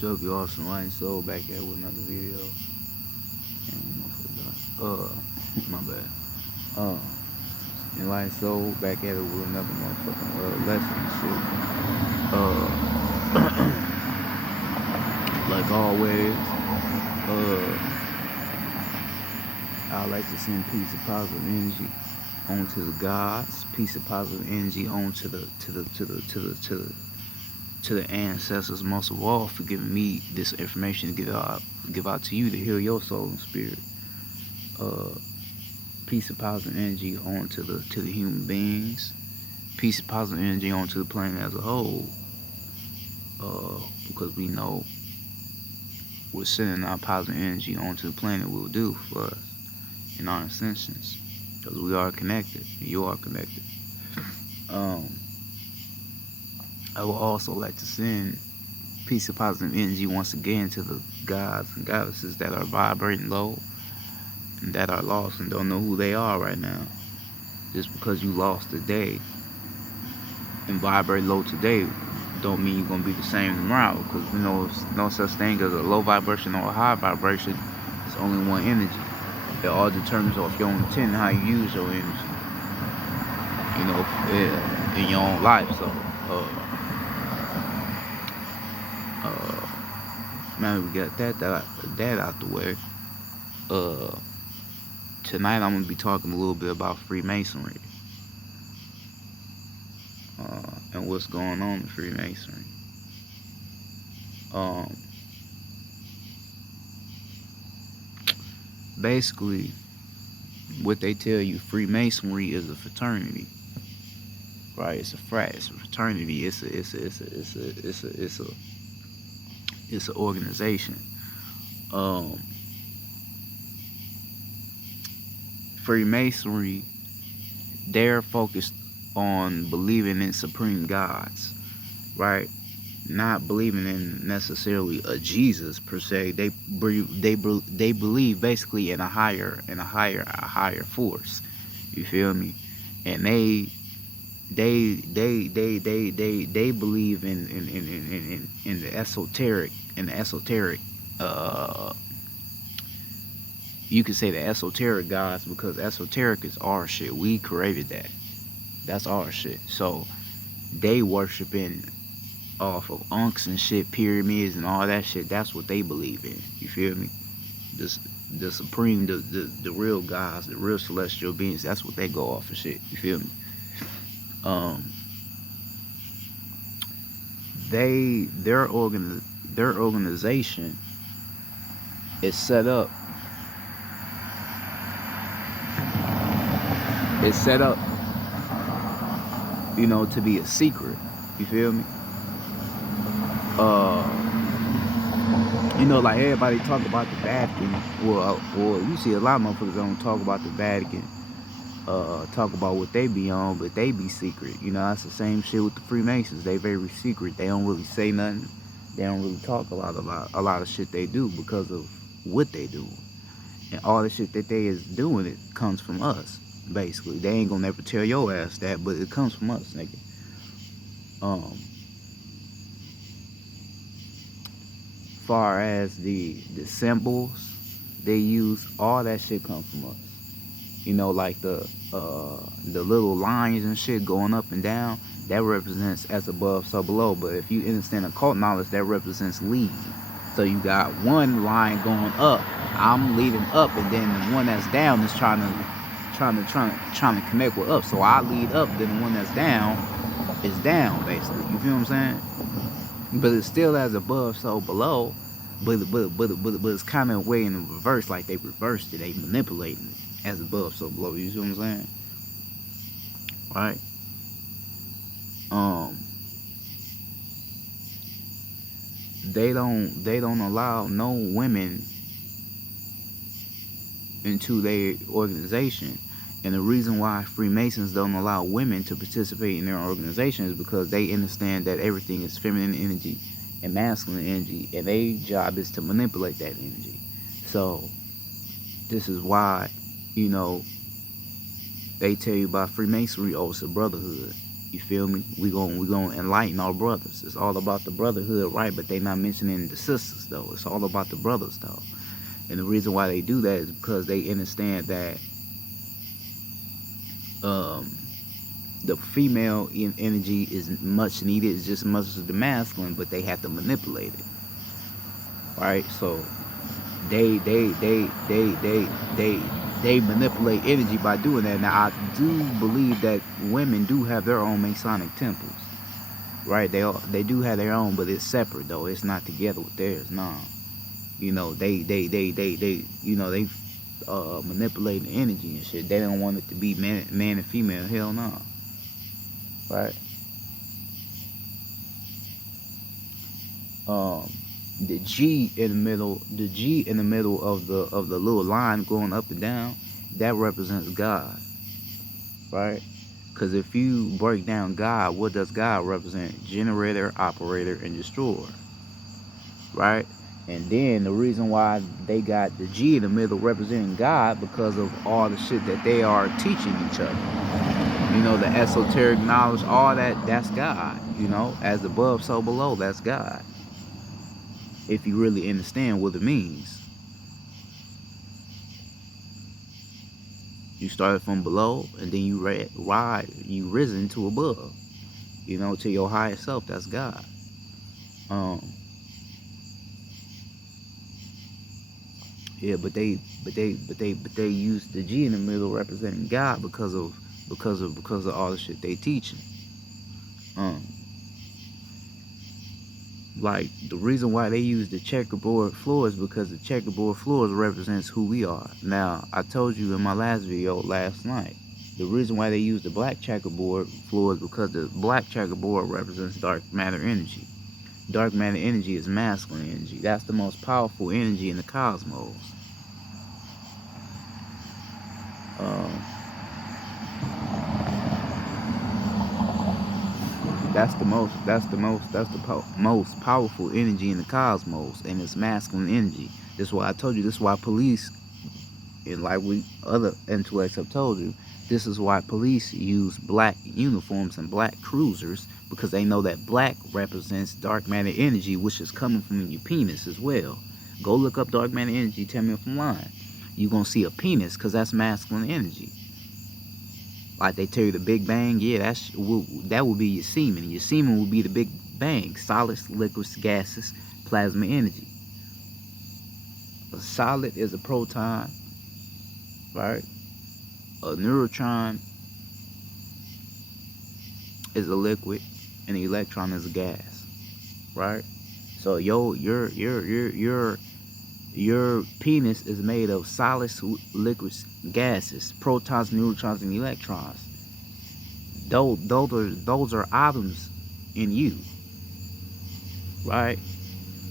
What's up, y'all? Some Lion Soul back here with another video. My bad. Uh, and Lion Soul back at it with another motherfucking lesson and shit. Like always, I like to send peace and positive energy onto the gods, peace and positive energy onto the ancestors, most of all for giving me this information to give out to you to heal your soul and spirit. Peace and positive energy onto the human beings, peace and positive energy onto the planet as a whole, because we know what sending our positive energy onto the planet will do for us in our ascensions, because we are connected. You are connected. I would also like to send peace and positive energy once again to the gods and goddesses that are vibrating low and that are lost and don't know who they are right now. Just because you lost today and vibrate low today don't mean you're going to be the same tomorrow, because we know there's no such thing as a low vibration or a high vibration. It's only one energy. It all determines off your intent and how you use your energy, in your own life. So now we got that out the way. Tonight I'm going to be talking a little bit about Freemasonry and what's going on in Freemasonry. Basically, what they tell you, Freemasonry is a fraternity, right? It's a fraternity. It's an organization. Freemasonry, they're focused on believing in supreme gods, right? Not believing in necessarily a Jesus per se. They believe basically in a higher force. You feel me? And they believe in the esoteric, you could say the esoteric gods, because esoteric is our shit. We created that. That's our shit. So they worshiping off of unks and shit, pyramids and all that shit. That's what they believe in. You feel me? The supreme, the real gods, the real celestial beings. That's what they go off of shit. You feel me? Their organization is set up. It's set up, to be a secret. You feel me? Like everybody talk about the Vatican. Well, you see a lot of motherfuckers don't talk about the Vatican. Talk about what they be on, but they be secret. That's the same shit with the Freemasons. They very secret. They don't really say nothing. They don't really talk a lot of shit they do because of what they do. And all the shit that they is doing, it comes from us. Basically, they ain't gonna never tell your ass that, but it comes from us, nigga. Far as the symbols they use, all that shit comes from us. Like the little lines and shit going up and down, that represents as above, so below. But if you understand occult knowledge, that represents lead. So you got one line going up, I'm leading up, and then the one that's down is trying to connect with up. So I lead up, then the one that's down is down, basically. You feel what I'm saying? But it's still as above, so below. But it's kind of way in the reverse, like they reversed it, they manipulating it as above, so below. You see what I'm saying? Right? They don't allow no women into their organization. And the reason why Freemasons don't allow women to participate in their organization is because they understand that everything is feminine energy and masculine energy, and their job is to manipulate that energy. So this is why, they tell you about Freemasonry, oh, it's a brotherhood. You feel me? We gonna enlighten our brothers. It's all about the brotherhood, right? But they not mentioning the sisters though. It's all about the brothers though. And the reason why they do that is because they understand that um, the female energy is much needed, it's just as much as the masculine, but they have to manipulate it, right? So they they they they they they they manipulate energy by doing that. Now I do believe that women do have their own Masonic temples, right? They do have their own, but it's separate though. It's not together with theirs. No, you know they they manipulating the energy and shit. They don't want it to be man and female. Hell no, right? Um, the G in the middle of the little line going up and down, that represents God, right? Because if you break down God, what does God represent? Generator, operator, and destroyer, right? And then the reason why they got the G in the middle representing God because of all the shit that they are teaching each other. You know, the esoteric knowledge, all that, that's God. You know, as above, so below, that's God. If you really understand what it means. You started from below and then you you risen to above. You know, to your higher self, that's God. Um, yeah, but they use the G in the middle representing God because of all the shit they teaching. Um, like the reason why they use the checkerboard floor is because the checkerboard floors represents who we are. Now, I told you in my last video last night, the reason why they use the black checkerboard floor is because the black checkerboard represents dark matter energy. Dark matter energy is masculine energy. That's the most powerful energy in the cosmos. Um, most powerful energy in the cosmos, and it's masculine energy. That's why I told you. This is why police, and like we other intellects have told you, this is why police use black uniforms and black cruisers, because they know that black represents dark matter energy, which is coming from your penis as well. Go look up dark matter energy. Tell me if I'm lying. You're gonna see a penis, because that's masculine energy. Like they tell you the Big Bang, yeah, that will be your semen. Your semen will be the Big Bang, solids, liquids, gases, plasma energy. A solid is a proton, right? A neutron is a liquid, and an electron is a gas, right? So your penis is made of solids, liquids, gases, protons, neutrons, and electrons. Those are atoms in you, right?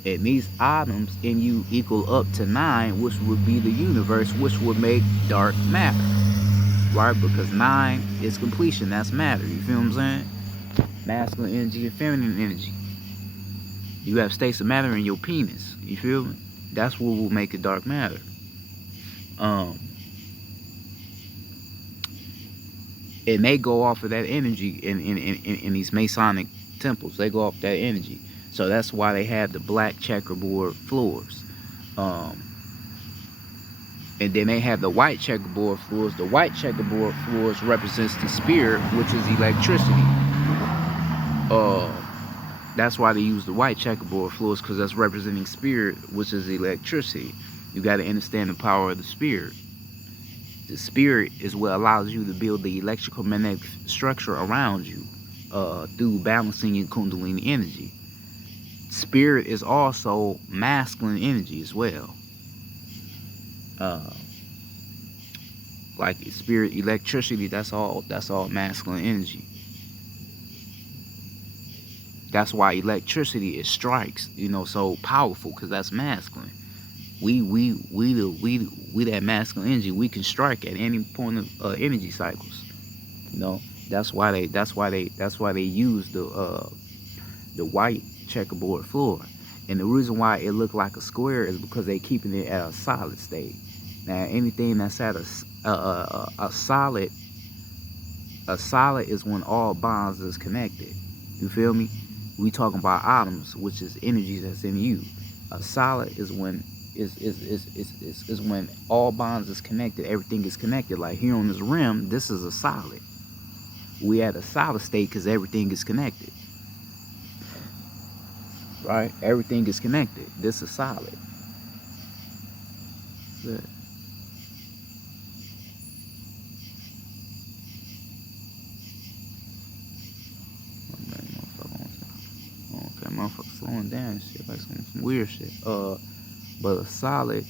And these atoms in you equal up to 9, which would be the universe, which would make dark matter, right? Because 9 is completion, that's matter. You feel what I'm saying? Masculine energy and feminine energy. You have states of matter in your penis. You feel me? That's what will make it dark matter. And they go off of that energy in these Masonic temples. They go off that energy. So that's why they have the black checkerboard floors. And then they have the white checkerboard floors. The white checkerboard floors represents the spirit, which is electricity. That's why they use the white checkerboard floors, because that's representing spirit, which is electricity. You got to understand the power of the spirit. The spirit is what allows you to build the electrical magnetic structure around you through balancing your kundalini energy. Spirit is also masculine energy as well. Like spirit, electricity, that's all masculine energy. That's why electricity, it strikes, you know, so powerful, because that's masculine. We that masculine energy, we can strike at any point of energy cycles. You know, that's why they use the white checkerboard floor. And the reason why it looked like a square is because they keeping it at a solid state. Now anything that's at a solid A solid is when all bonds is connected. You feel me? We talking about atoms, which is energy that's in you. A solid is when is when all bonds is connected. Everything is connected. Like here on this rim, this is a solid. We at a solid state because everything is connected. Right? Everything is connected. This is solid. Good. Okay, motherfucker slowing down and shit, like some weird shit. But a solid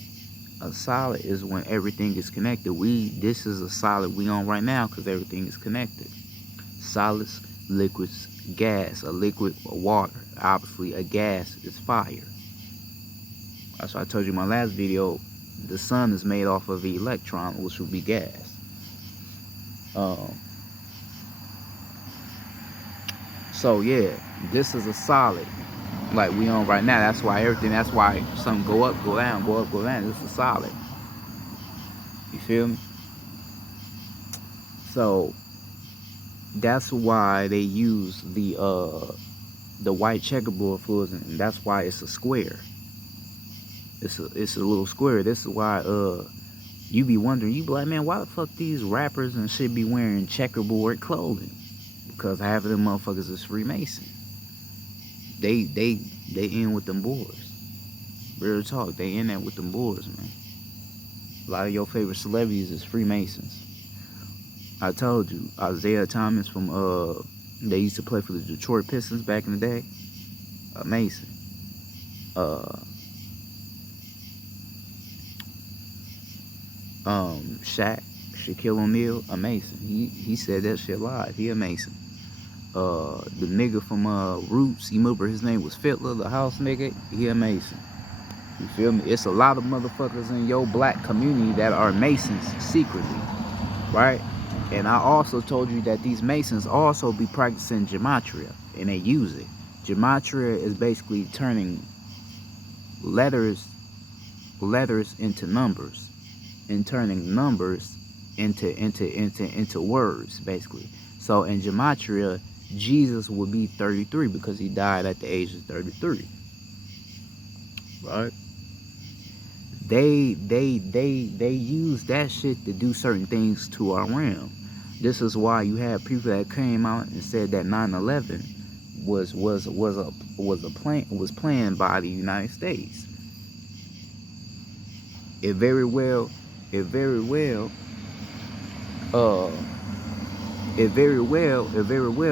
is when everything is connected. This is a solid we on right now because everything is connected. Solids, liquids, gas. A liquid, water. Obviously, a gas is fire. That's why I told you in my last video, the sun is made off of the electron, which would be gas. So yeah, this is a solid, like we on right now. That's why something go up, go down, go up, go down. This is a solid. You feel me? So that's why they use the white checkerboard fluids, and that's why it's a square. It's a little square. This is why you be wondering, you be like, man, why the fuck these rappers and shit be wearing checkerboard clothing? Because half of them motherfuckers is Freemason. They in with them boys. Real talk, they in there with them boys, man. A lot of your favorite celebrities is Freemasons. I told you, Isaiah Thomas from they used to play for the Detroit Pistons back in the day. Mason. Shaquille O'Neal, a Mason. He said that shit live. He a Mason. The nigga from Roots, you remember his name was Fitler, the house nigga? He a Mason. You feel me? It's a lot of motherfuckers in your black community that are Masons secretly, right? And I also told you that these Masons also be practicing gematria, and they use it. Gematria is basically turning letters into numbers, and turning numbers into words, basically. So in gematria, Jesus would be 33 because he died at the age of 33. Right? They use that shit to do certain things to our realm. This is why you have people that came out and said that 9/11 was planned by the United States. It very well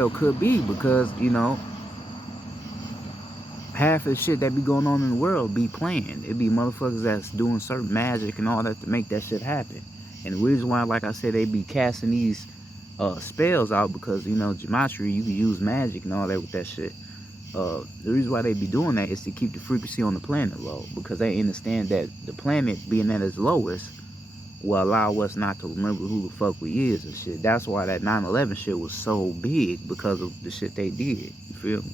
could be, because you know half of the shit that be going on in the world be planned. It be motherfuckers that's doing certain magic and all that to make that shit happen. And the reason why, like I said, they be casting these spells out, because you know gematria, you can use magic and all that with that shit. The reason why they be doing that is to keep the frequency on the planet low, because they understand that the planet being at its lowest will allow us not to remember who the fuck we is and shit. That's why that 9/11 shit was so big, because of the shit they did. You feel me?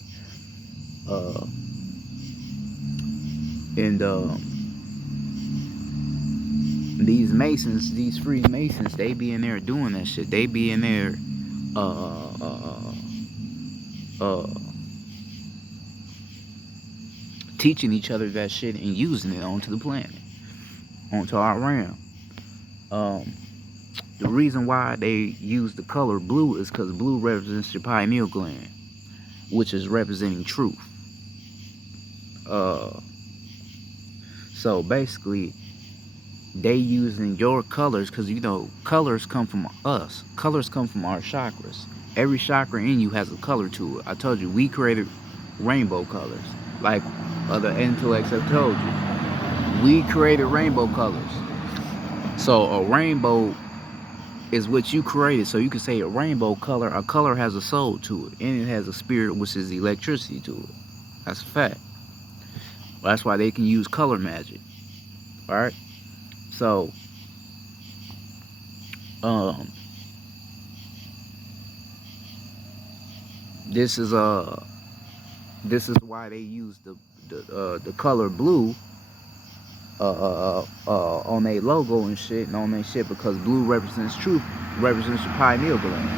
These Masons, these Freemasons, they be in there doing that shit. They be in there teaching each other that shit and using it onto the planet, onto our realm. The reason why they use the color blue is because blue represents your pineal gland, which is representing truth. So basically, they using your colors, because you know colors come from us. Colors come from our chakras. Every chakra in you has a color to it. I told you, we created rainbow colors. Like other intellects have told you, we created rainbow colors. So a rainbow is what you created. So you can say a rainbow color. A color has a soul to it, and it has a spirit, which is electricity to it. That's a fact. That's why they can use color magic. All right. So, this is why they use the color blue on their logo and shit, and on their shit, because blue represents truth, represents your pineal gland.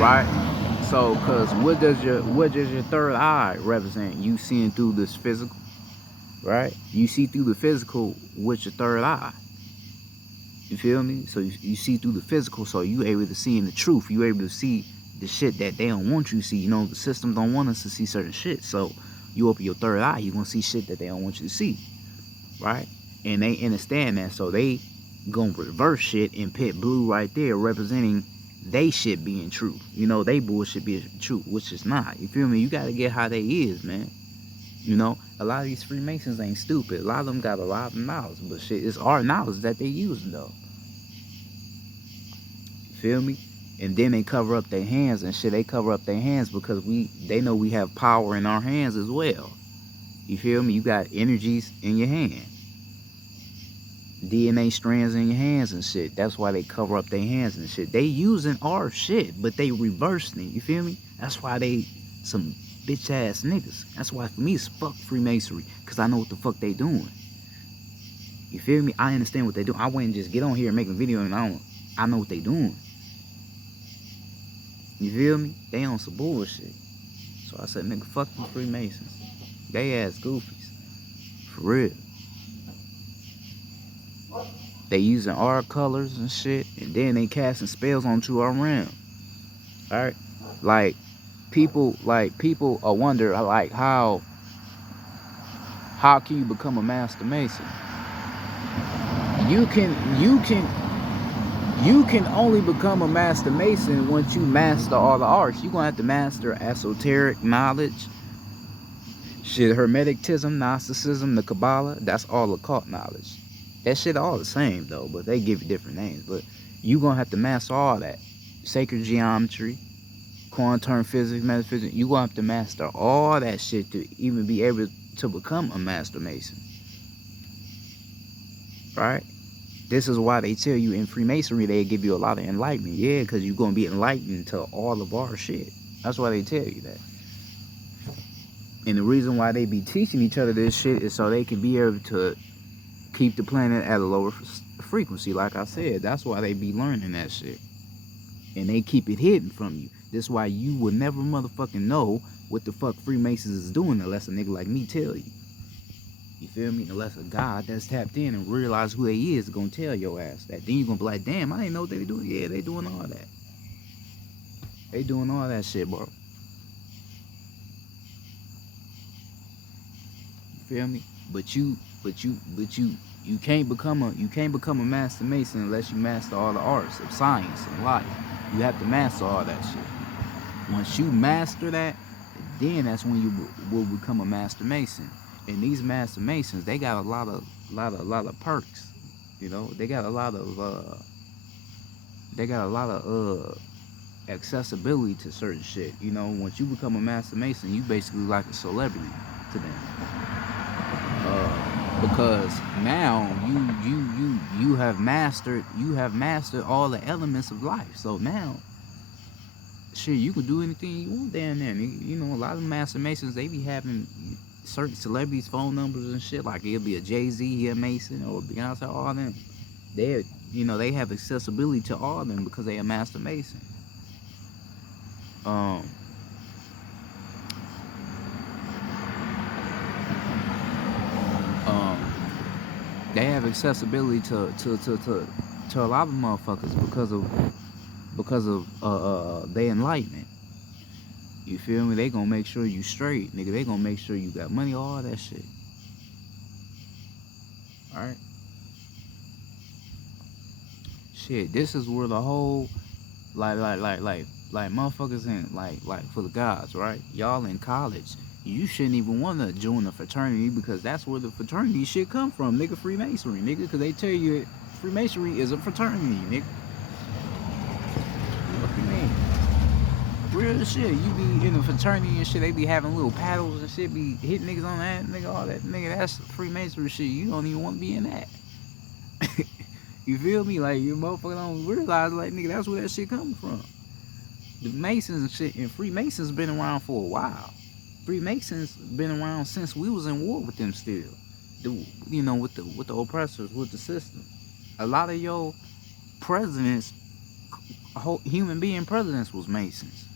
right? So, cause what does your third eye represent? You seeing through this physical, right? You see through the physical with your third eye. You feel me? So you see through the physical, so you able to see in the truth. You able to see the shit that they don't want you to see. You know, the system don't want us to see certain shit. So you open your third eye, you gonna see shit that they don't want you to see, right? And they understand that, so they gonna reverse shit and put blue right there representing they shit being true. You know, they bullshit being true, which is not. You feel me? You gotta get how they is, man. You know, a lot of these Freemasons ain't stupid. A lot of them got a lot of knowledge, but shit, it's our knowledge that they use though. You feel me? And then they cover up their hands and shit. They cover up their hands because they know we have power in our hands as well. You feel me? You got energies in your hand. DNA strands in your hands and shit. That's why they cover up their hands and shit. They using our shit, but they reversing it. You feel me? That's why they some bitch ass niggas. That's why for me it's fuck Freemasonry. Cause I know what the fuck they doing. You feel me? I understand what they do. I wouldn't just get on here and make a video and I know what they doing. You feel me? They on some bullshit. So I said, nigga, fuck them Freemasons. They ass goofies. For real. They using our colors and shit, and then they casting spells onto our realm. Alright? Like people wonder like how can you become a master mason? You can only become a master mason once you master all the arts. You're gonna have to master esoteric knowledge, shit, hermeticism, Gnosticism, the Kabbalah. That's all occult knowledge. That shit all the same though, but they give you different names. But you gonna have to master all that. Sacred geometry, quantum physics, metaphysics. You gonna have to master all that shit to even be able to become a master mason. Right? This is why they tell you in Freemasonry they give you a lot of enlightenment. Yeah, because you're gonna be enlightened to all of our shit. That's why they tell you that. And the reason why they be teaching each other this shit is so they can be able to keep the planet at a lower frequency. Like I said, that's why they be learning that shit. And they keep it hidden from you. That's why you will never motherfucking know what the fuck Freemasons is doing unless a nigga like me tell you. You feel me? Unless a God that's tapped in and realize who they is gonna tell your ass that. Then you gonna be like, damn, I didn't know what they were doing. Yeah, they doing all that. They doing all that shit, bro. You feel me? But you can't become a master mason unless you master all the arts of science and life. You have to master all that shit. Once you master that, then that's when you will become a master mason. And these master masons, they got a lot of perks. You know, they got a lot of accessibility to certain shit. You know, once you become a master mason, you basically like a celebrity to them. Because now you have mastered all the elements of life. So now, shit, you can do anything you want down there. You know, a lot of master masons, they be having certain celebrities' phone numbers and shit. Like it'll be a Jay-Z, he a Mason, or Beyonce, all them. They have accessibility to all of them because they a master mason. They have accessibility to a lot of motherfuckers because of their enlightenment. You feel me? They gonna make sure you straight, nigga. They gonna make sure you got money, all that shit. Alright? Shit, this is where the whole like motherfuckers in like for the gods, right? Y'all in college, you shouldn't even want to join a fraternity because that's where the fraternity shit come from, nigga. Freemasonry, nigga, because they tell you Freemasonry is a fraternity, nigga. What you mean? Real shit. You be in a fraternity and shit, they be having little paddles and shit, be hitting niggas on that, nigga, all that, nigga. That's Freemasonry shit. You don't even want to be in that. You feel me? Like, you motherfucker don't realize, like, nigga, that's where that shit comes from. The Masons and shit, and Freemasons been around for a while. Freemasons been around since we was in war with them still. You know, with the oppressors, with the system. A lot of your presidents A whole human being presidents was Masons.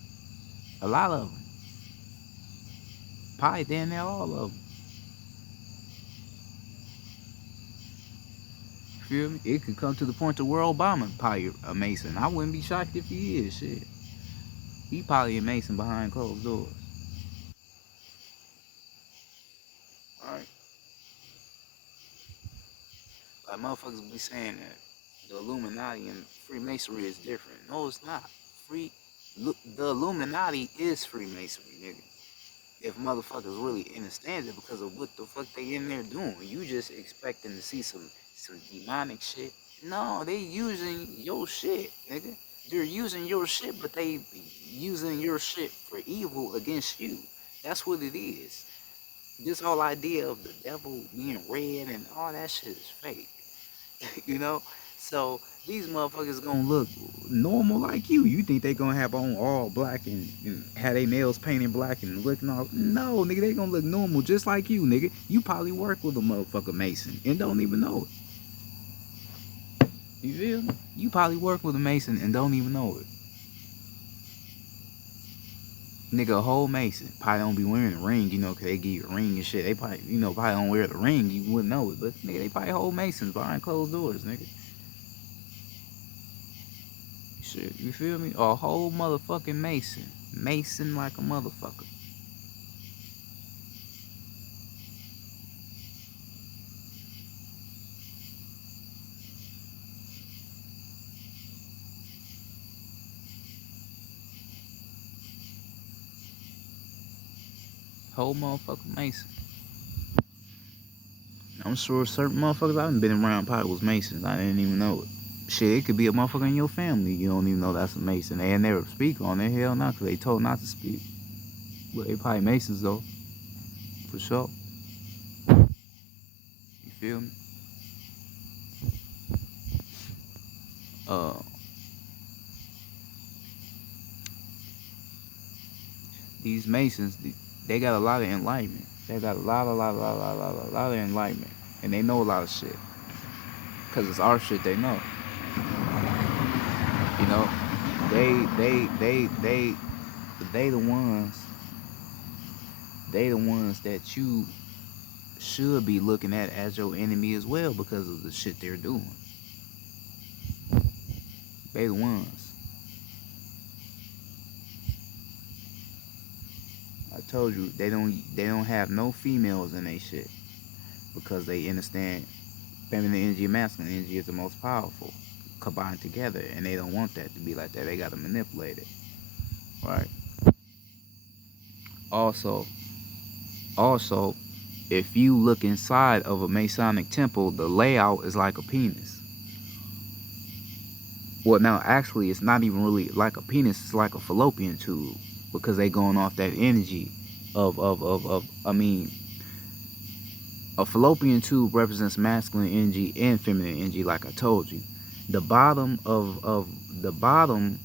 A lot of them. Probably damn near all of them. Feel me? It could come to the point to where Obama probably a Mason. I wouldn't be shocked if he is. Shit. He probably a Mason behind closed doors. Alright. Like motherfuckers be saying that the Illuminati and Freemasonry is different. No, it's not. Free the Illuminati is Freemasonry, nigga. If motherfuckers really understand it because of what the fuck they in there doing. You just expecting to see some demonic shit. No, they using your shit, nigga. They're using your shit, but they using your shit for evil against you. That's what it is. This whole idea of the devil being red and all that shit is fake. You know? So these motherfuckers gonna look normal like you. You think they gonna have on all black and have their nails painted black and looking all... No, nigga, they gonna look normal just like you, nigga. You probably work with a motherfucker Mason and don't even know it. You feel me? You probably work with a Mason and don't even know it. Nigga, a whole Mason probably don't be wearing a ring, you know, cause they give you a ring and shit. They probably, probably don't wear the ring. You wouldn't know it, but nigga, they probably whole Masons behind closed doors, nigga. Shit, you feel me? A whole motherfucking Mason. Mason like a motherfucker. Whole motherfucking Mason. I'm sure certain motherfuckers I've been around probably was Masons. I didn't even know it. Shit, it could be a motherfucker in your family. You don't even know that's a Mason. They never speak on it. Hell not, because they told not to speak. But they probably Masons, though. For sure. You feel me? Uh, these Masons, they got a lot of enlightenment. They got a lot of enlightenment. And they know a lot of shit. Because it's our shit they know. You know? They the ones that you should be looking at as your enemy as well because of the shit they're doing. They the ones. I told you they don't have no females in their shit because they understand feminine energy and masculine energy is the most powerful combined together, and they don't want that to be like that. They gotta manipulate it, right? Also, if you look inside of a Masonic temple, the layout is like a penis. Well, now actually, it's not even really like a penis. It's like a fallopian tube because they going off that energy of I mean, a fallopian tube represents masculine energy and feminine energy, like I told you. The bottom of the bottom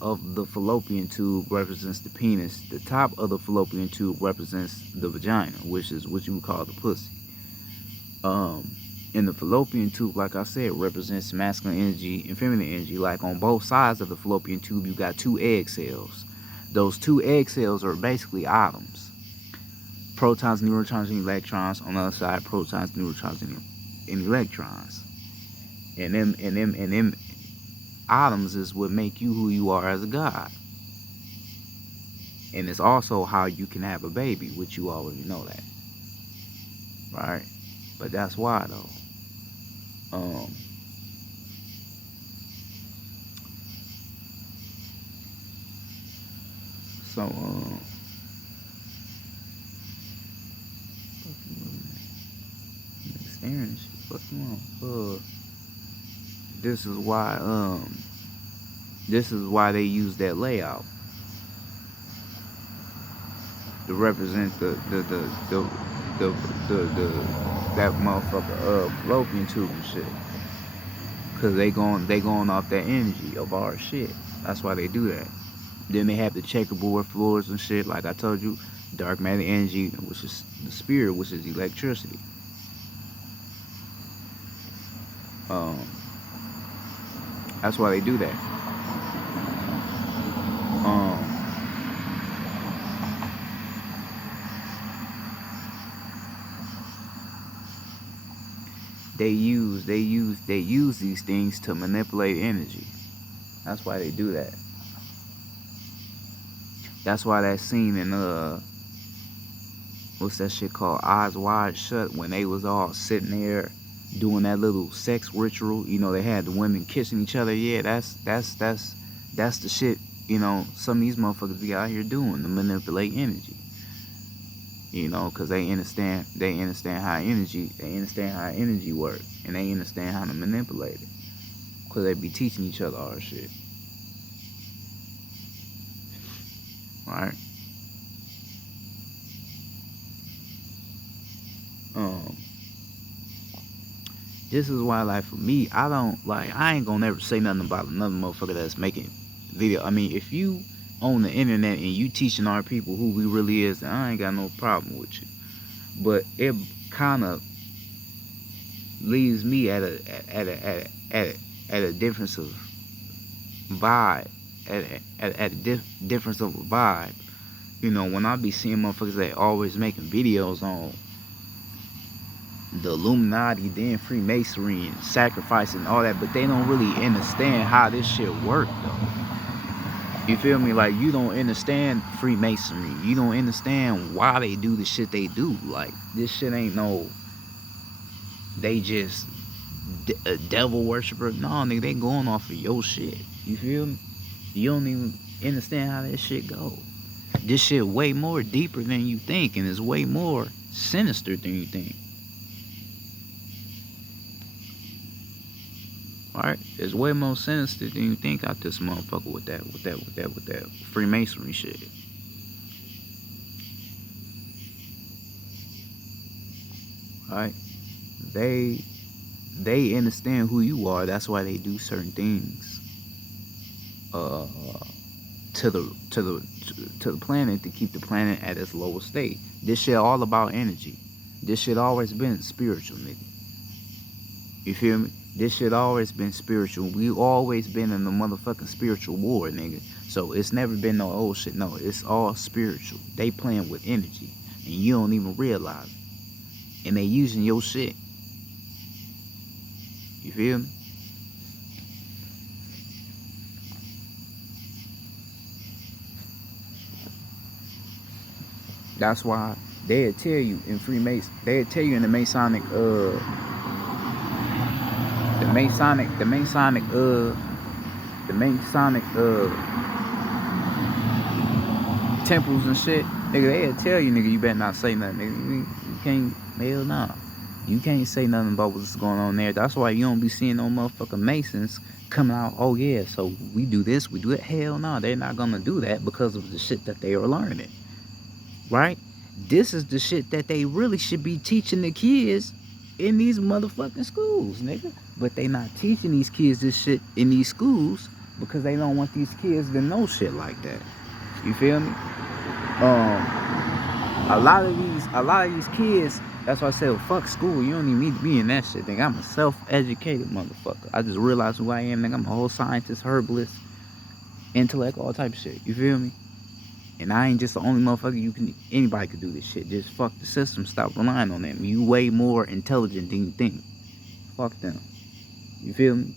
of the fallopian tube represents the penis. The top of the fallopian tube represents the vagina, which is what you would call the pussy. And the fallopian tube, like I said, represents masculine energy and feminine energy. Like on both sides of the fallopian tube, you got two egg cells. Those two egg cells are basically atoms. Protons, neutrons, and electrons. On the other side, protons, neutrons, and electrons. And them atoms is what make you who you are as a god. And it's also how you can have a baby, which you already know that. Right? But that's why though. So staring and shit. Fuck you on. This is why they use that layout to represent the that motherfucker fallopian tube and shit. Cause they going off that energy of our shit. That's why they do that. Then they have the checkerboard floors and shit. Like I told you, dark matter energy, which is the spirit, which is electricity. That's why they do that. Um, they use these things to manipulate energy. That's why they do that. That's why that scene in what's that shit called, Eyes Wide Shut, when they was all sitting there doing that little sex ritual. You know, they had the women kissing each other. Yeah, that's the shit. You know, some of these motherfuckers be out here doing to manipulate energy. You know, cause they understand how energy works, and they understand how to manipulate it. Cause they be teaching each other all that shit. All right. Um, this is why, like, for me, I ain't gonna never say nothing about another motherfucker that's making video. I mean, if you on the internet and you teaching our people who we really is, then I ain't got no problem with you. But it kind of leaves me at a difference of vibe, at a difference of a vibe. You know, when I be seeing motherfuckers that always making videos on the Illuminati, then freemasonry and sacrifice and all that, but they don't really understand how this shit work though. You feel me? Like, you don't understand freemasonry. You don't understand why they do the shit they do. Like, this shit ain't no, they just a devil worshiper. No, nigga, they going off of your shit. You feel me? You don't even understand how that shit go. This shit way more deeper than you think, and it's way more sinister than you think. Alright? It's way more sinister than you think out this motherfucker with that Freemasonry shit. Alright? They understand who you are. That's why they do certain things to the planet, to keep the planet at its lowest state. This shit all about energy. This shit always been spiritual, nigga. You feel me? This shit always been spiritual. We always been in the motherfucking spiritual war, nigga. So it's never been no old shit. No, it's all spiritual. They playing with energy, and you don't even realize it. And they using your shit. You feel me? That's why they'll tell you in Freemason, they'll tell you in the Masonic temples and shit, nigga, they'll tell you, nigga, you better not say nothing, nigga. You can't, hell nah. You can't say nothing about what's going on there. That's why you don't be seeing no motherfucking Masons coming out, oh yeah, so we do this, we do that. Hell no, they're not gonna do that because of the shit that they are learning. Right? This is the shit that they really should be teaching the kids in these motherfucking schools, nigga. But they not teaching these kids this shit in these schools because they don't want these kids to know shit like that. You feel me? A lot of these kids, that's why I say, well, fuck school. You don't even need to be in that shit, nigga. I'm a self-educated motherfucker. I just realized who I am, nigga. I'm a whole scientist, herbalist, intellect, all type of shit. You feel me? And I ain't just the only motherfucker anybody could do this shit. Just fuck the system. Stop relying on them. You way more intelligent than you think. Fuck them. You feel me?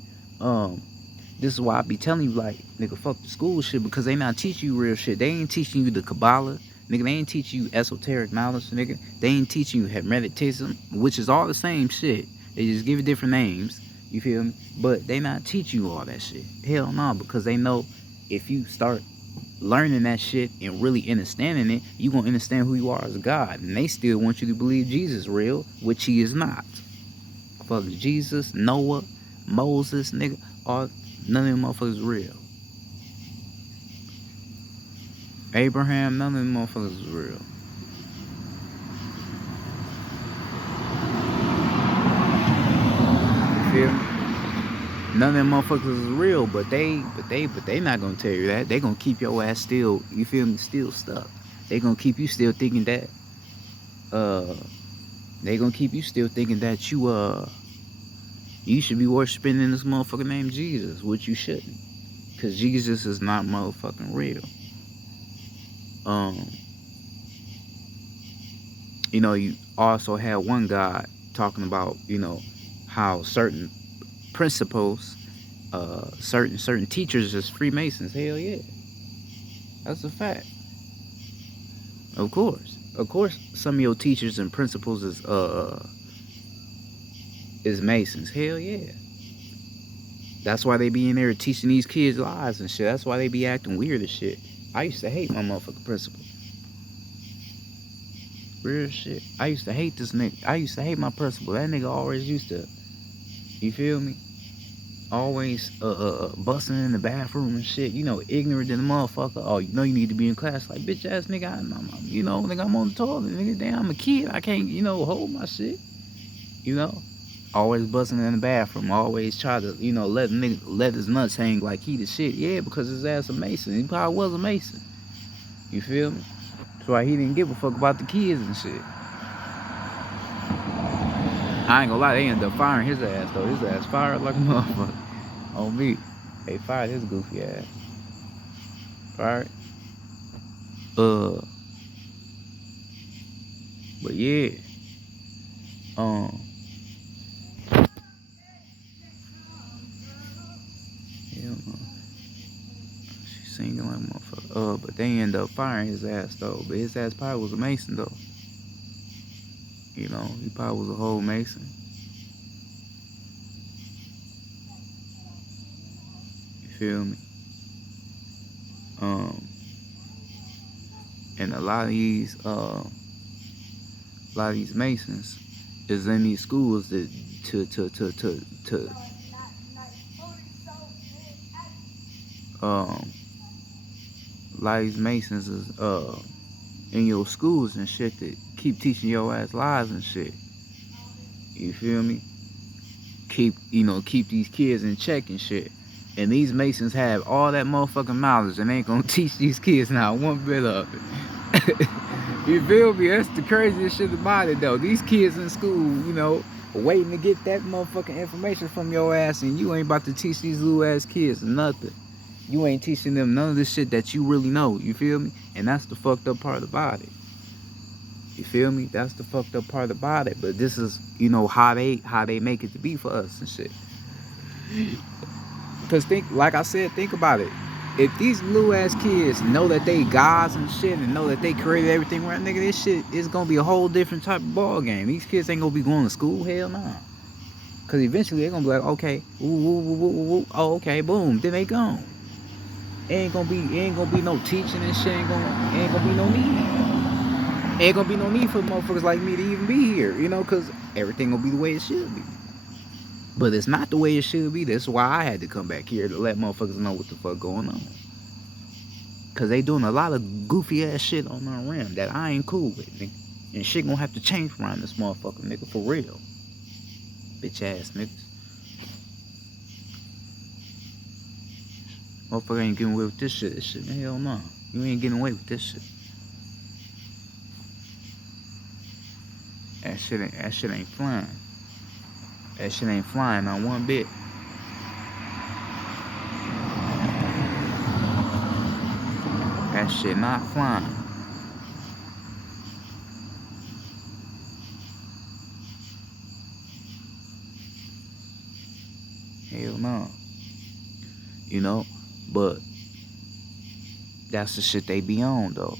This is why I be telling you, like, nigga, fuck the school shit, because they not teaching you real shit. They ain't teaching you the Kabbalah. Nigga, they ain't teaching you esoteric knowledge, nigga. They ain't teaching you Hermeticism, which is all the same shit. They just give it different names. You feel me? But they not teach you all that shit. Hell no, because they know if you start learning that shit and really understanding it, you gonna understand who you are as God. And they still want you to believe Jesus real, which he is not. Fuck Jesus, Noah, Moses, nigga, none of them motherfuckers real. Abraham, none of them motherfuckers is real. You feel me? None of them motherfuckers is real, but they not gonna tell you that. They gonna keep your ass still, you feel me, still stuck. They gonna keep you still thinking that they gonna keep you still thinking that you You should be worshiping in this motherfucker named Jesus, which you shouldn't. Because Jesus is not motherfucking real. Um, you also had one God talking about, how certain principles, certain teachers is Freemasons. Hell yeah. That's a fact. Of course. Of course some of your teachers and principles is Masons. Hell yeah. That's why they be in there teaching these kids lies and shit. That's why they be acting weird as shit. I used to hate my motherfucking principal. Real shit. I used to hate this nigga. I used to hate my principal. That nigga always used to, you feel me? Always busting in the bathroom and shit. Ignorant than a motherfucker. Oh, you need to be in class. Like, bitch ass nigga, nigga, I'm on the toilet. Nigga, damn, I'm a kid. I can't, hold my shit. Always busting in the bathroom. Always try to, let his nuts hang like he the shit. Yeah, because his ass a Mason. He probably was a Mason. You feel me? That's why he didn't give a fuck about the kids and shit. I ain't gonna lie, they ended up firing his ass though. His ass fired like a motherfucker. On me. They fired his goofy ass. Alright? But yeah. Hell no. She's singing like a motherfucker. But they ended up firing his ass though. But his ass probably was a Mason though. He probably was a whole Mason. You feel me? And a lot of these Masons is in these schools that to a lot of these Masons is in your schools and shit that keep teaching your ass lies and shit. You feel me? Keep these kids in check and shit. And these Masons have all that motherfucking knowledge and ain't gonna teach these kids not one bit of it. You feel me? That's the craziest shit about it though. These kids in school, waiting to get that motherfucking information from your ass, and you ain't about to teach these little ass kids nothing. You ain't teaching them none of the shit that you really know. You feel me? And that's the fucked up part about it. You feel me? That's the fucked up part about it. But this is, how they make it to be for us and shit. Because like I said, think about it. If these little ass kids know that they gods and shit and know that they created everything right, nigga, this shit is gonna be a whole different type of ball game. These kids ain't gonna be going to school, hell nah. Cause eventually they're gonna be like, okay, oh okay, boom, then they gone. Ain't gonna be no teaching and shit. Ain't gonna be no need. Ain't gonna be no need for motherfuckers like me to even be here, cause everything gonna be the way it should be. But it's not the way it should be. That's why I had to come back here to let motherfuckers know what the fuck going on. Cause they doing a lot of goofy ass shit on our rim that I ain't cool with, nigga. And shit gonna have to change around this motherfucker, nigga, for real. Bitch ass niggas. Motherfucker ain't getting away with this shit. Hell no. You ain't getting away with this shit. That shit ain't flying. That shit ain't flying not one bit. That shit not flying. Hell no. But that's the shit they be on though.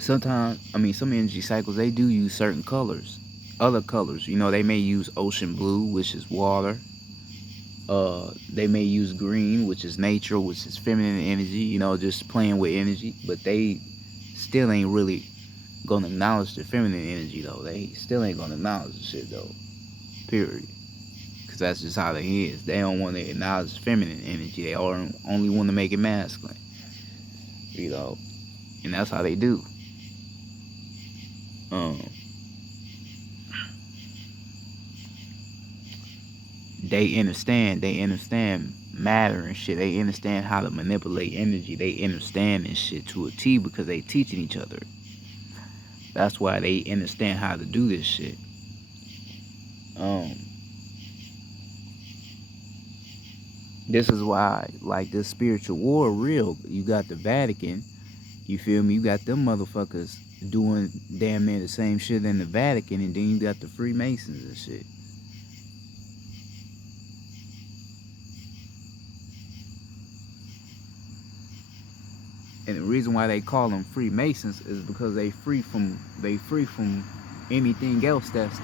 Sometimes, some energy cycles, they do use certain colors. Other colors, they may use ocean blue, which is water. They may use green, which is nature, which is feminine energy, just playing with energy. But they still ain't really gonna acknowledge the feminine energy, though. They still ain't gonna acknowledge the shit, though. Period. Because that's just how they is. They don't want to acknowledge feminine energy. They only want to make it masculine. And that's how they do. They understand matter and shit. They understand how to manipulate energy. They understand this shit to a T because they teaching each other. That's why they understand how to do this shit. This is why, like, this spiritual war real. You got the Vatican, you feel me? You got them motherfuckers doing damn near the same shit in the Vatican, and then you got the Freemasons and shit. And the reason why they call them Freemasons is because they free from anything else that's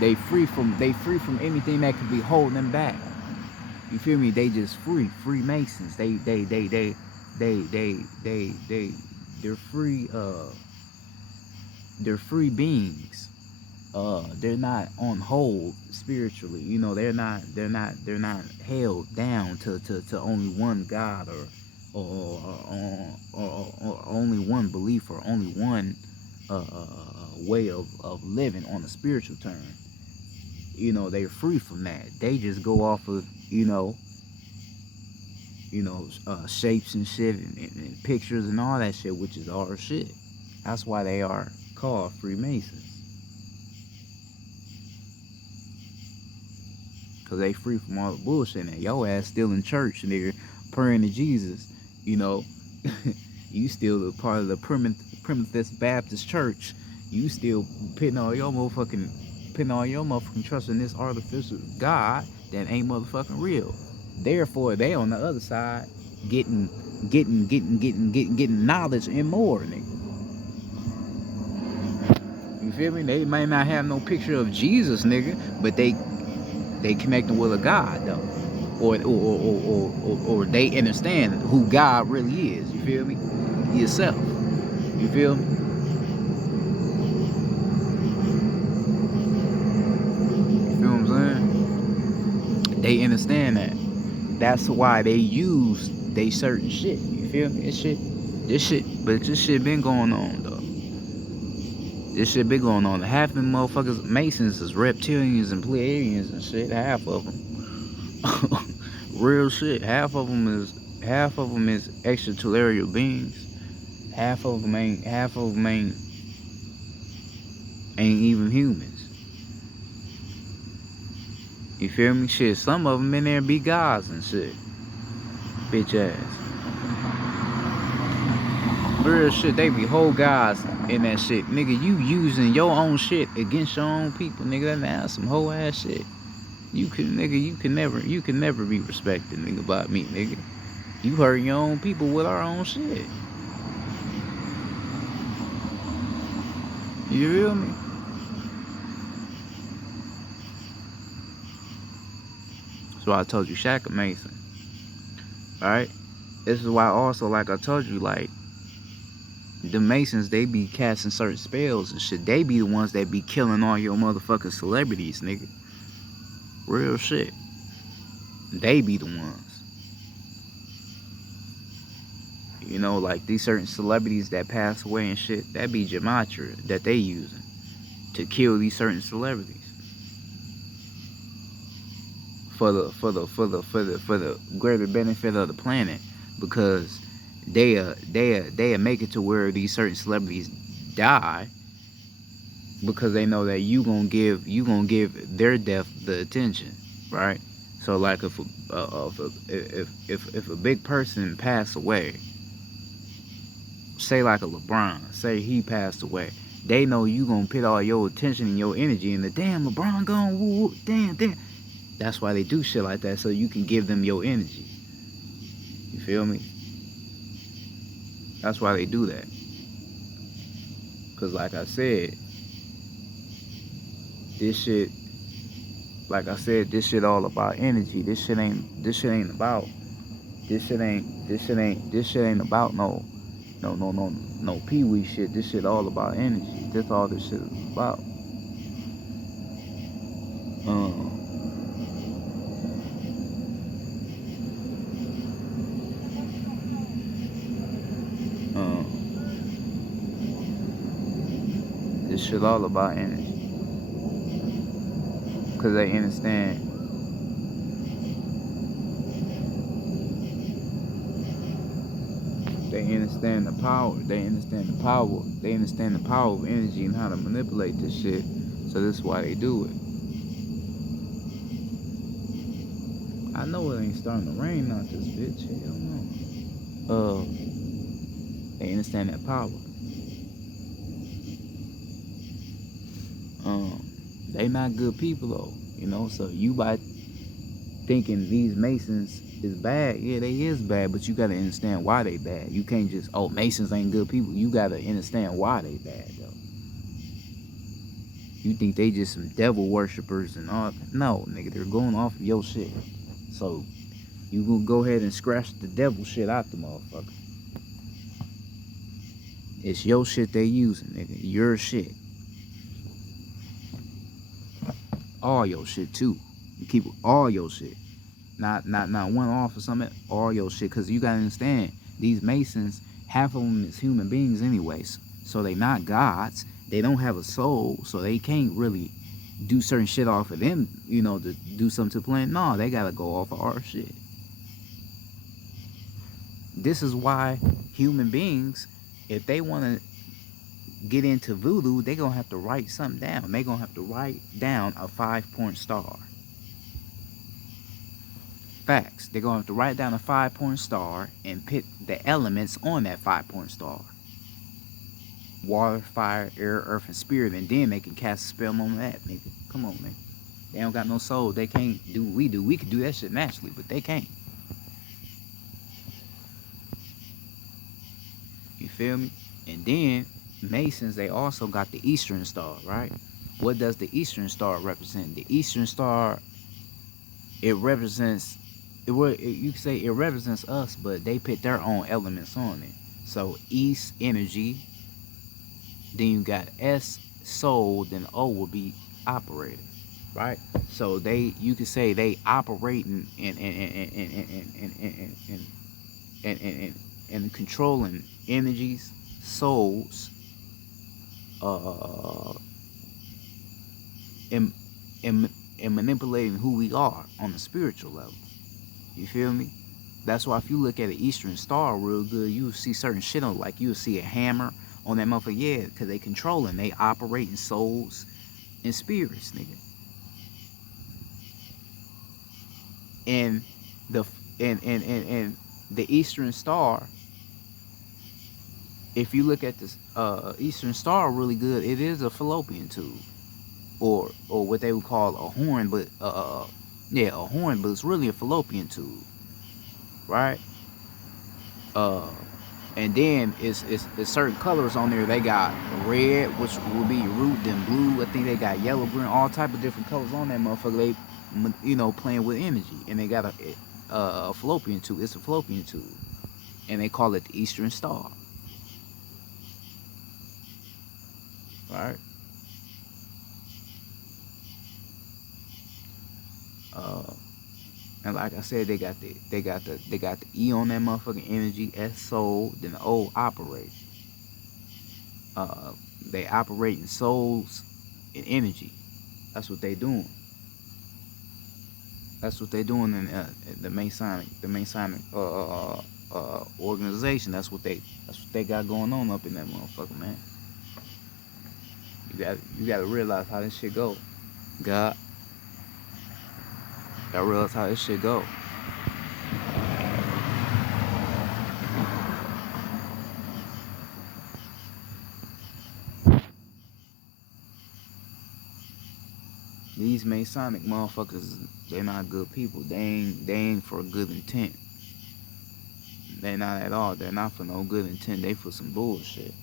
they free from anything that could be holding them back. You feel me? They just Freemasons. They're free beings. They're not on hold spiritually. You know, they're not held down to only one God or only one belief or only one way of living on a spiritual term. You know, they're free from that. They just go off of shapes and shit and pictures and all that shit, which is our shit. That's why they are called Freemasons. Because they free from all the bullshit. And your ass still in church, nigga, praying to Jesus. You know, you still a part of the Primitive Baptist Church. You still putting all your motherfucking trust in this artificial God that ain't motherfucking real. Therefore, they on the other side getting knowledge and more, nigga. You feel me? They might not have no picture of Jesus, nigga, but they connecting with a God though, or they understand who God really is. You feel me? Yourself. You feel me? You feel what I'm saying? They understand that. That's why they use they certain shit. You feel me? This shit been going on though. This shit been going on. Half of them motherfuckers, Masons, is reptilians and Pleiadians and shit. Half of them. Real shit. Half of them is extraterrestrial beings. Half of them ain't even humans. You feel me? Shit, some of them in there be gods and shit. Bitch ass. Real shit, they be whole gods in that shit. Nigga, you using your own shit against your own people, nigga. That's some whole ass shit. You can never be respected, nigga, by me, nigga. You hurt your own people with our own shit. You feel me? So I told you, Shaq a Mason. Alright? This is why also, like I told you, like, the Masons, they be casting certain spells and shit. They be the ones that be killing all your motherfucking celebrities, nigga. Real shit. They be the ones. You know, like these certain celebrities that pass away and shit, that be gematria that they using to kill these certain celebrities. For the greater benefit of the planet, because they make it to where these certain celebrities die because they know that you gonna give their death the attention, right? So like if a big person passed away, say like a LeBron, say he passed away, they know you gonna put all your attention and your energy in the damn LeBron gone, woo, damn. That's why they do shit like that, so you can give them your energy. You feel me? That's why they do that. Cause like I said, this shit all about energy. This shit ain't about no pee-wee shit. This shit all about energy. That's all this shit is about. This shit all about energy. because they understand. They understand the power. They understand the power. They understand the power of energy and how to manipulate this shit. So this is why they do it. I know it ain't starting to rain out this bitch. Hell no. They understand that power. Um, they not good people though. You know, so you by thinking these Masons is bad, yeah, they is bad, but you gotta understand why they bad. You can't just, oh, Masons ain't good people. You gotta understand why they bad though. You think they just some devil worshippers and all? No, nigga, they're going off of your shit. So you gonna go ahead and scratch the devil shit out the motherfucker. It's your shit they using, nigga. Your shit. All your shit too. You keep all your shit. Not one off or something. All your shit. Cause you gotta understand, these Masons, half of them is human beings anyways. So they not gods. They don't have a soul. So they can't really do certain shit off of them, you know, to do something to the planet. No, they gotta go off of our shit. This is why human beings, if they wanna get into voodoo, they gonna have to write something down. They gonna have to write down a 5-point star. Facts. They're gonna have to write down a 5-point star and put the elements on that 5-point star. Water, fire, air, earth, and spirit, and then they can cast a spell on that, nigga. Come on, man. They don't got no soul. They can't do what we do. We can do that shit naturally, but they can't. You feel me? And then Masons, they also got the Eastern Star, right? What does the Eastern Star represent? The Eastern Star, it represents, you can say it represents us, but they put their own elements on it. So East energy, then you got S soul, then O will be operator, right? So you could say they operate and controlling energies, souls, and, and and manipulating who we are on a spiritual level. You feel me? That's why if you look at an Eastern Star real good, you'll see certain shit on, like you'll see a hammer on that motherfucker. Yeah, because they controlling, they operating souls and spirits, nigga. And the and the Eastern Star, if you look at this Eastern Star really good, it is a fallopian tube, or what they would call a horn, but yeah, a horn, but it's really a fallopian tube, right? Uh, and then it's certain colors on there. They got red, which will be root, then blue. I think they got yellow, green, all type of different colors on that motherfucker. They, you know, playing with energy, and they got a fallopian tube. It's a fallopian tube, and they call it the Eastern Star, right? Uh, and like I said, they got the E on that motherfucking energy, S soul, then the O operate. Uh, they operate in souls and energy. That's what they doing. That's what they doing in the Masonic organization. That's what they got going on up in that motherfucker, man. You gotta realize how this shit go. God, gotta realize how this shit go. These Masonic motherfuckers, they not good people. They ain't for good intent. They not at all. They're not for no good intent. They for some bullshit.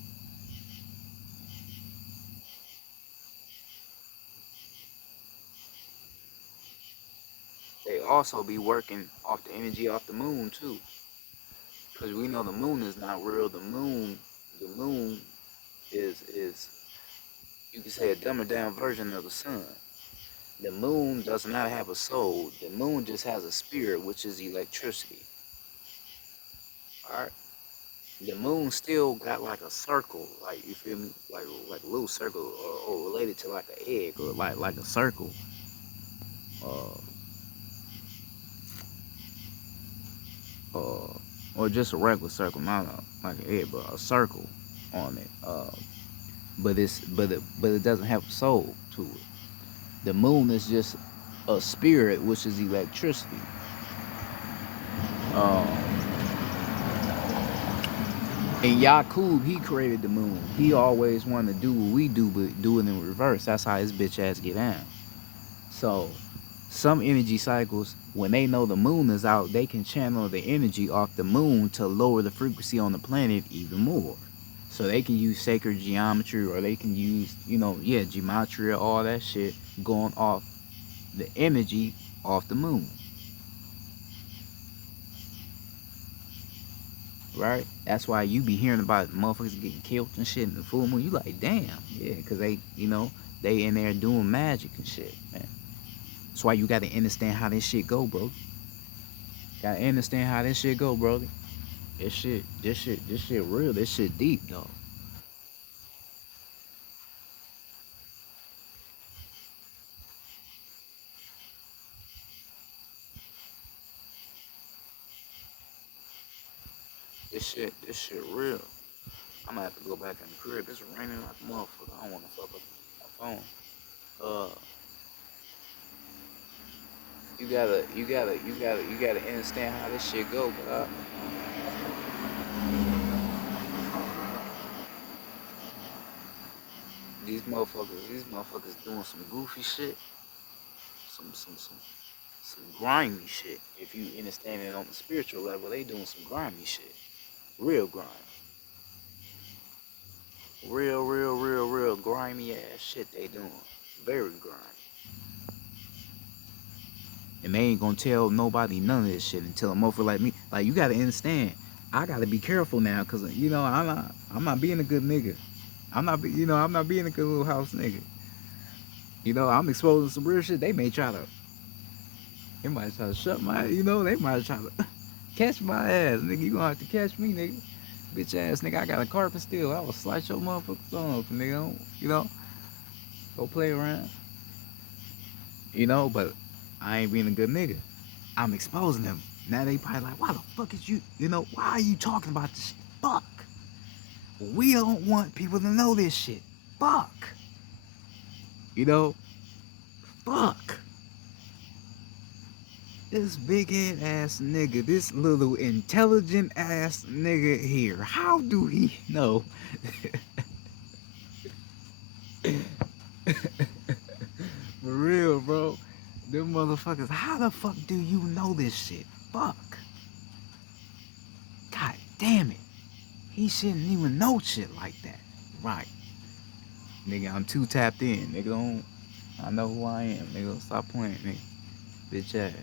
They also be working off the energy off the moon too. Cause we know the moon is not real. The moon is you can say a dumbed down version of the sun. The moon does not have a soul. The moon just has a spirit, which is electricity. Alright? The moon still got like a circle, like you feel me? Like a little circle or related to like an egg or like a circle. uh, uh, or just a regular circle, not like an egg, but a circle on it. But it doesn't have a soul to it. The moon is just a spirit, which is electricity. Um, and Yakub, he created the moon. He always wanted to do what we do, but do it in reverse. That's how his bitch ass get down. So, some energy cycles, when they know the moon is out, they can channel the energy off the moon to lower the frequency on the planet even more. So they can use sacred geometry, or they can use, gematria, all that shit going off the energy off the moon, right? That's why you be hearing about motherfuckers getting killed and shit in the full moon. You like, damn, yeah, because they in there doing magic and shit, man. That's why you got to understand how this shit go, bro. Gotta understand how this shit go, bro. This shit real. This shit deep, though. This shit real. I'm gonna have to go back in the crib. It's raining like a motherfucker. I don't wanna fuck up my phone. Uh, you gotta understand how this shit go, but these motherfuckers doing some goofy shit, some grimy shit. If you understand it on the spiritual level, they doing some grimy shit, real grimy, real grimy ass shit they doing, very grimy. And they ain't gonna tell nobody none of this shit until a motherfucker like me. Like, you gotta understand, I gotta be careful now, cause I'm not being a good nigga. I'm not being a good little house nigga. I'm exposing some real shit. They might try to shut my, they might try to catch my ass, nigga. You gonna have to catch me, nigga. Bitch ass nigga, I got a carpet still. I will slice your motherfucking thumb up, nigga. Go play around. But I ain't being a good nigga. I'm exposing them. Now they probably like, why the fuck is why are you talking about this shit? Fuck. We don't want people to know this shit. Fuck. You know, fuck. This big head ass nigga, this little intelligent ass nigga here, how do he know? For real, bro. Them motherfuckers, how the fuck do you know this shit? Fuck. God damn it. He shouldn't even know shit like that. Right. Nigga, I'm too tapped in. Nigga, I know who I am. Nigga, stop playing, nigga. Bitch ass.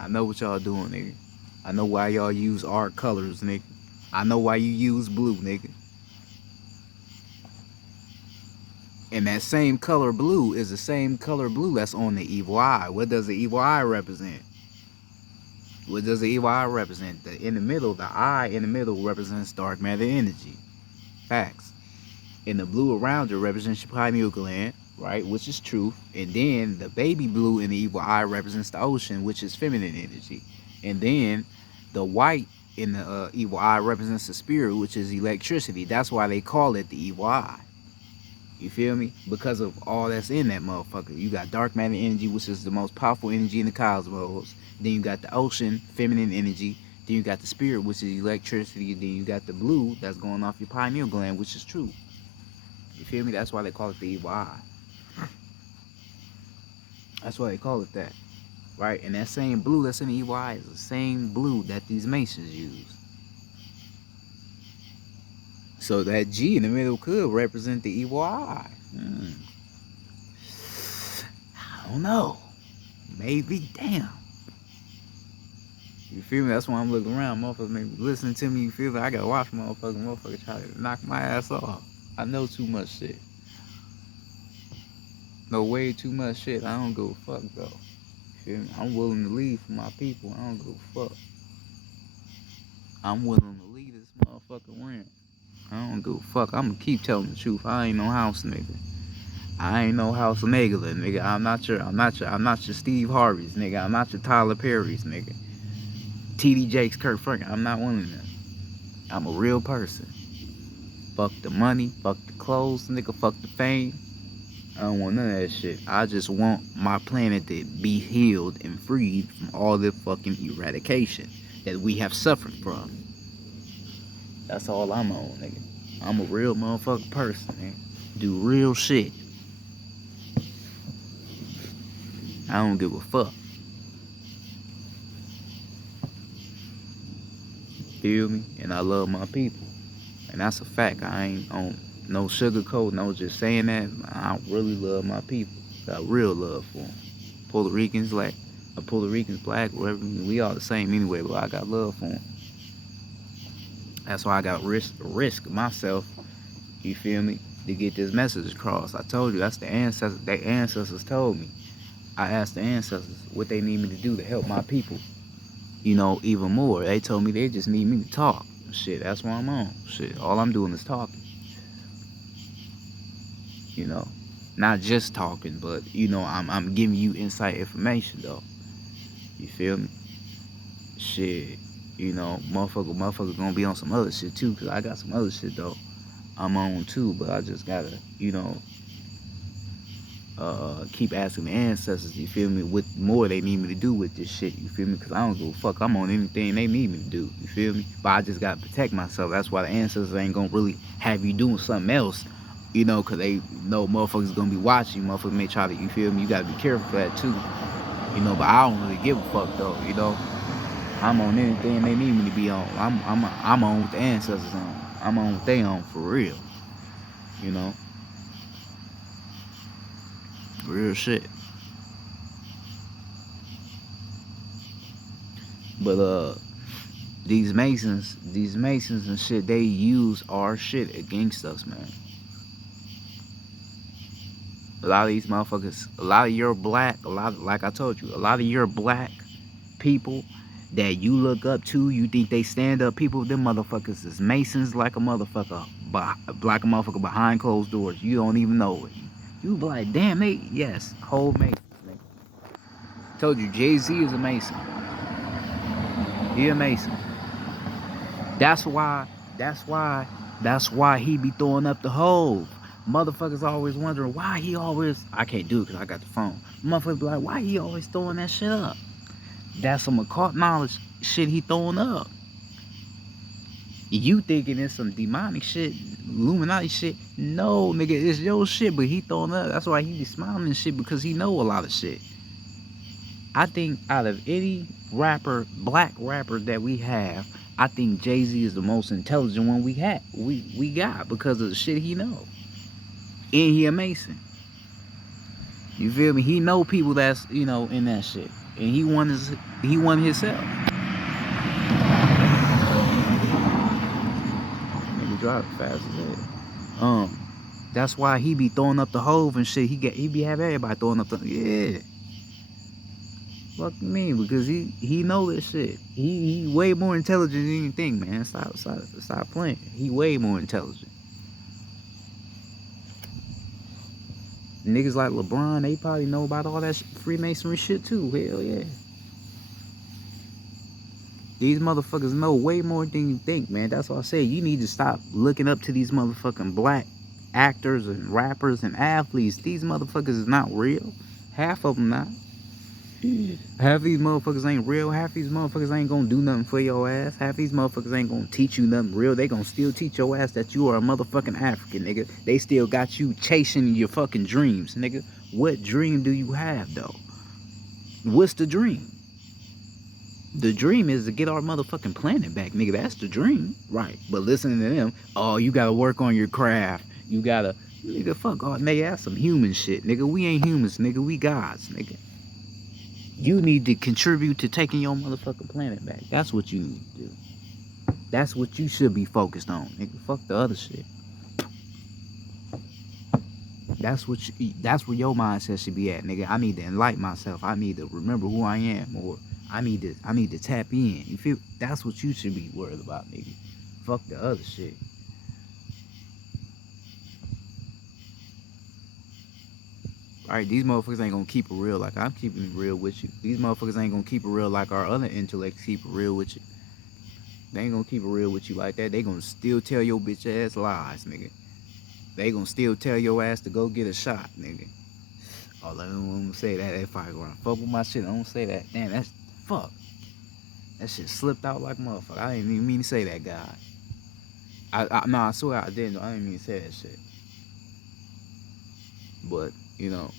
I know what y'all doing, nigga. I know why y'all use art colors, nigga. I know why you use blue, nigga. And that same color blue is the same color blue that's on the evil eye. What does the evil eye represent? What does the evil eye represent? In the middle, the eye in the middle represents dark matter energy. Facts. And the blue around it represents your pineal gland, right? Which is truth. And then the baby blue in the evil eye represents the ocean, which is feminine energy. And then the white in the evil eye represents the spirit, which is electricity. That's why they call it the evil eye. You feel me? Because of all that's in that motherfucker. You got dark matter energy, which is the most powerful energy in the cosmos. Then you got the ocean, feminine energy. Then you got the spirit, which is electricity. Then you got the blue that's going off your pineal gland, which is true. You feel me? That's why they call it the evil eye. That's why they call it that. Right? And that same blue that's in the evil eye is the same blue that these masons use. So that G in the middle could represent the evil eye. I don't know. Maybe. Damn. You feel me? That's why I'm looking around. Motherfuckers maybe listening to me. You feel me? I gotta watch motherfucker try to knock my ass off. I know too much shit. Know way too much shit. I don't give a fuck though. You feel me? I'm willing to leave for my people. I don't give a fuck. I'm willing to leave this motherfucker room. I don't give a fuck. I'm gonna keep telling the truth. I ain't no house nigga. I ain't no House of Megala, nigga. I'm not your Steve Harveys, nigga. I'm not your Tyler Perry's, nigga. TD Jakes, Kurt Franklin. I'm not one of them. I'm a real person. Fuck the money, fuck the clothes, nigga, fuck the fame. I don't want none of that shit. I just want my planet to be healed and freed from all the fucking eradication that we have suffered from. That's all I'm on, nigga. I'm a real motherfucking person, man. Do real shit. I don't give a fuck. Feel me? And I love my people. And that's a fact. I ain't on no sugarcoat, no just saying that. I really love my people. Got real love for them. Puerto Ricans, like, Puerto Ricans, black, whatever. We all the same anyway, but I got love for them. That's why I got risk myself, you feel me, to get this message across. I told you, that's the ancestors. Their ancestors told me. I asked the ancestors what they need me to do to help my people, you know, even more. They told me they just need me to talk. Shit, that's what I'm on. Shit, all I'm doing is talking. You know, not just talking, but, you know, I'm giving you insight information, though. You feel me? Shit, you know, motherfucker gonna be on some other shit, too, because I got some other shit, though, I'm on, too, but I just gotta, you know, keep asking the ancestors, you feel me, what more they need me to do with this shit, you feel me, because I don't give a fuck, I'm on anything they need me to do, you feel me, but I just gotta protect myself. That's why the ancestors ain't gonna really have you doing something else, you know, because they know motherfuckers gonna be watching you, motherfuckers may try to, you feel me, you gotta be careful for that too, you know, but I don't really give a fuck though, you know, I'm on anything they need me to be on. I'm on what the ancestors on. I'm on what they on for real. You know? Real shit. But these masons and shit, they use our shit against us, man. A lot of these motherfuckers, a lot of your black, like I told you, a lot of your black people that you look up to, you think they stand up people, them motherfuckers is masons like a motherfucker, like a motherfucker behind closed doors. You don't even know it. You be like, damn, yes, whole mason. Told you, Jay-Z is a mason. He a mason. That's why he be throwing up the hole. Motherfuckers always wondering why he always, I can't do it because I got the phone. Motherfuckers be like, why he always throwing that shit up? That's some occult knowledge shit he throwing up. You thinking it's some demonic shit, Illuminati shit. No, nigga, it's your shit, but he throwing up. That's why he be smiling and shit, because he know a lot of shit. I think out of any rapper, black rapper that we have, I think Jay-Z is the most intelligent one we got because of the shit he know. And he a Mason. You feel me? He know people that's, you know, in that shit. And he won himself. Nigga drive fast as hell. That's why he be throwing up the hove and shit. He be having everybody throwing up the, yeah. Fuck me, because he know this shit. He way more intelligent than you think, man. Stop playing. He way more intelligent. Niggas like LeBron, they probably know about all that Freemasonry shit too. Hell yeah. These motherfuckers know way more than you think, man. That's why I say you need to stop looking up to these motherfucking black actors and rappers and athletes. These motherfuckers is not real. Half of them not. Half these motherfuckers ain't real. Half these motherfuckers ain't gonna do nothing for your ass. Half these motherfuckers ain't gonna teach you nothing real. They gonna still teach your ass that you are a motherfucking African, nigga. They still got you chasing your fucking dreams, nigga. What dream do you have, though? What's the dream? The dream is to get our motherfucking planet back, nigga. That's the dream. Right. But listening to them, oh, you gotta work on your craft. You gotta, nigga, fuck all, nigga, that's some human shit, nigga. We ain't humans, nigga. We gods, nigga. You need to contribute to taking your motherfucking planet back. That's what you need to do. That's what you should be focused on, nigga. Fuck the other shit. That's where your mindset should be at, nigga. I need to enlighten myself. I need to remember who I am, or I need to tap in. You feel? That's what you should be worried about, nigga. Fuck the other shit. Right? These motherfuckers ain't gonna keep it real like I'm keeping it real with you. These motherfuckers ain't gonna keep it real like our other intellects keep it real with you. They ain't gonna keep it real with you like that. They gonna still tell your bitch ass lies, nigga. They gonna still tell your ass to go get a shot, nigga. Oh, I don't want to say that. If I gonna fuck with my shit, I don't say that. Damn, that's fuck. That shit slipped out like a motherfucker. I didn't even mean to say that, God. No, I swear I didn't. I didn't mean to say that shit. But you know,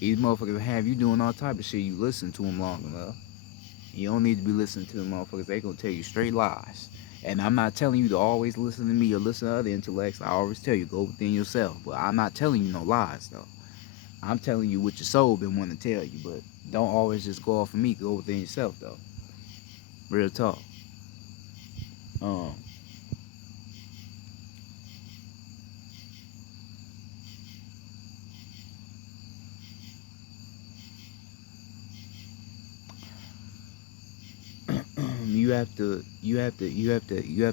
these motherfuckers have you doing all type of shit. You listen to them long enough. You don't need to be listening to them motherfuckers. They gonna tell you straight lies. And I'm not telling you to always listen to me or listen to other intellects. I always tell you, go within yourself. But I'm not telling you no lies, though. I'm telling you what your soul been wanting to tell you. But don't always just go off of me. Go within yourself, though. Real talk. Um, you have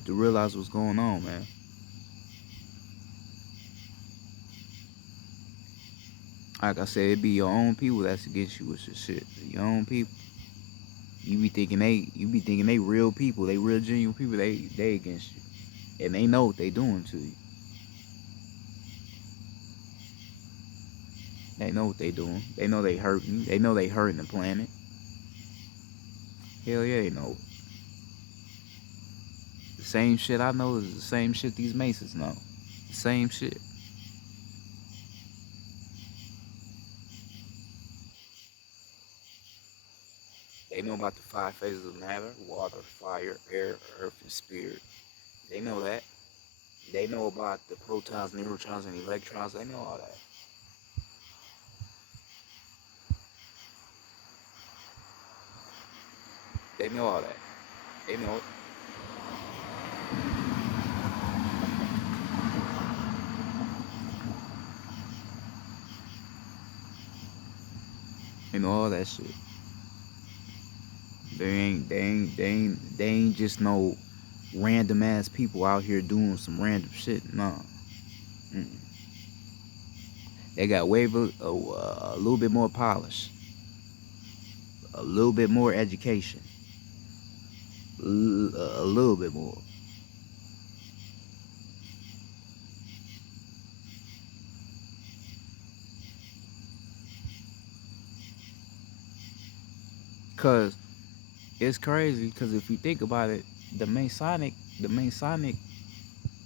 to realize what's going on, man. Like I said, it be your own people that's against you with your shit. Your own people. You be thinking they real people, they real genuine people, they against you. And they know what they doing to you. They know what they doing. They know they hurting you. They know they hurting the planet. Hell yeah, they know. The same shit I know is the same shit these Masons know. The same shit. They know about the five phases of matter: water, fire, air, earth, and spirit. They know that. They know about the protons, neutrons, and electrons. They know all that. They know all that. They know it. They know all that shit. They ain't just no random ass people out here doing some random shit. No. Mm. They got a little bit more polish, a little bit more education, a little bit more. Cause it's crazy. Cause if you think about it, the Masonic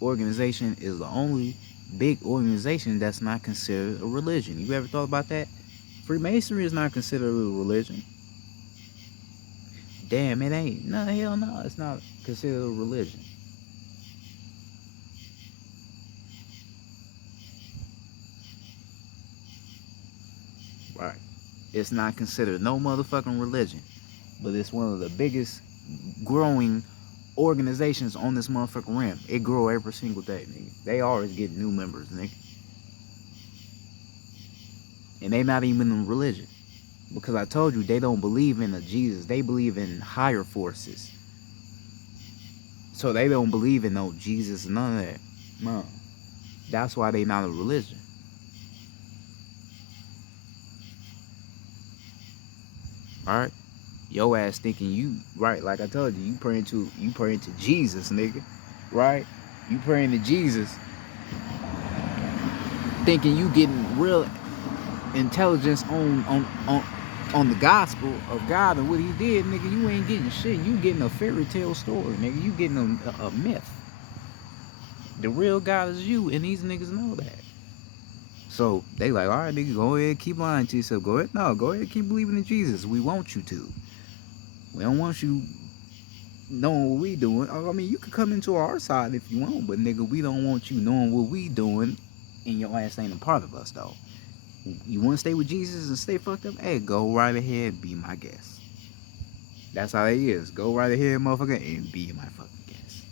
organization is the only big organization that's not considered a religion. You ever thought about that? Freemasonry is not considered a religion. Damn, it ain't. No, hell no, it's not considered a religion. Right. It's not considered no motherfucking religion. But it's one of the biggest growing organizations on this motherfucking rim. It grow every single day, nigga. They always get new members, nigga. And they not even in religion. Because I told you they don't believe in a Jesus. They believe in higher forces. So they don't believe in no Jesus, none of that. No. That's why they not a religion. Alright? Your ass thinking you right, like I told you, you praying to Jesus, nigga. Right? You praying to Jesus, thinking you getting real intelligence on the gospel of God and what he did, nigga. You ain't getting shit. You getting a fairy tale story, nigga. You getting a myth. The real God is you, and these niggas know that. So they like, all right, nigga, go ahead, keep lying to yourself. Go ahead, no, go ahead, keep believing in Jesus. We want you to. We don't want you knowing what we doing. I mean, you could come into our side if you want, but nigga, we don't want you knowing what we doing, and your ass ain't a part of us though. You want to stay with Jesus and stay fucked up? Hey, go right ahead, be my guest. That's how it is. Go right ahead, motherfucker, and be my fucking guest.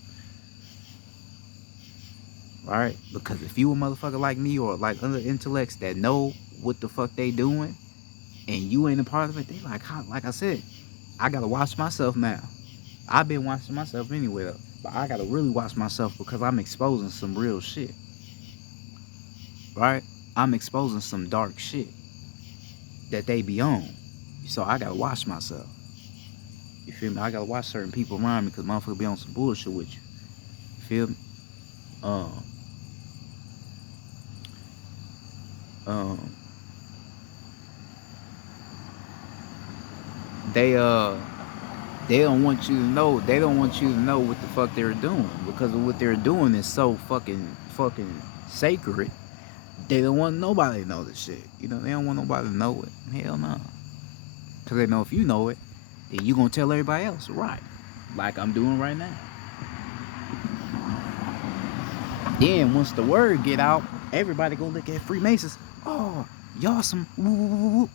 Alright? Because if you a motherfucker like me or like other intellects that know what the fuck they doing, and you ain't a part of it, they like I said, I gotta watch myself now. I've been watching myself anyway though. But I gotta really watch myself because I'm exposing some real shit. Right? I'm exposing some dark shit. that they be on. So I gotta watch myself. You feel me? I gotta watch certain people around me because motherfucker be on some bullshit with you. You feel me? Um, um, they they don't want you to know. They don't want you to know what the fuck they're doing because of what they're doing is so fucking sacred. They don't want nobody to know this shit. You know, they don't want nobody to know it. Hell no. Cause they know if you know it, then you gonna tell everybody else, right? Like I'm doing right now. Then once the word get out, everybody go look at Freemasons. Oh, y'all some woo woo woo woo.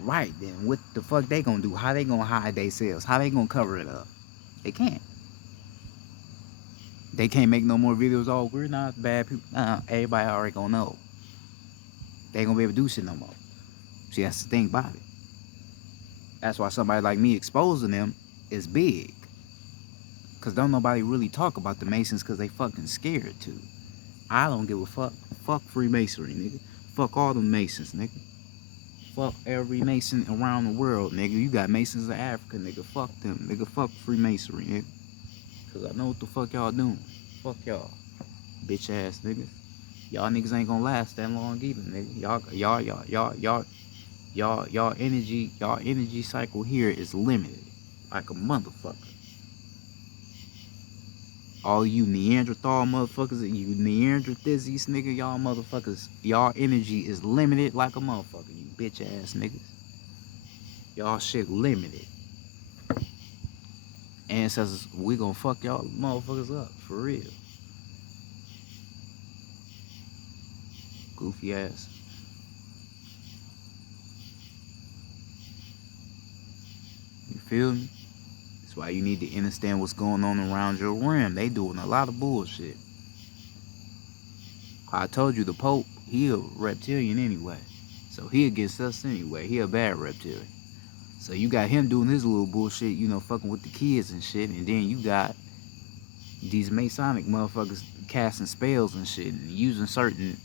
Right then, what the fuck they gonna do? How they gonna hide themselves? How they gonna cover it up? They can't. They can't make no more videos. Oh, we're not bad people. Everybody already gonna know. They ain't gonna be able to do shit no more. See, that's the thing about it. That's why somebody like me exposing them is big. Cause don't nobody really talk about the Masons cause they fucking scared to. I don't give a fuck. Fuck Freemasonry, nigga. Fuck all the Masons, nigga. Fuck every Mason around the world, nigga. You got Masons in Africa, nigga. Fuck them, nigga. Fuck Freemasonry, nigga. Cause I know what the fuck y'all doing. Fuck y'all. Bitch ass niggas. Y'all niggas ain't gonna last that long either, nigga. Y'all energy cycle here is limited. Like a motherfucker. All you Neanderthal motherfuckers, you Neanderthisies, nigga, y'all motherfuckers, y'all energy is limited like a motherfucker, you bitch ass niggas. Y'all shit limited. Ancestors, we gonna fuck y'all motherfuckers up, for real. Goofy ass. You feel me? That's why you need to understand what's going on around your rim. They doing a lot of bullshit. I told you the Pope, he a reptilian anyway. So he against us anyway. He a bad reptilian. So you got him doing his little bullshit, you know, fucking with the kids and shit. And then you got these Masonic motherfuckers casting spells and shit and using certain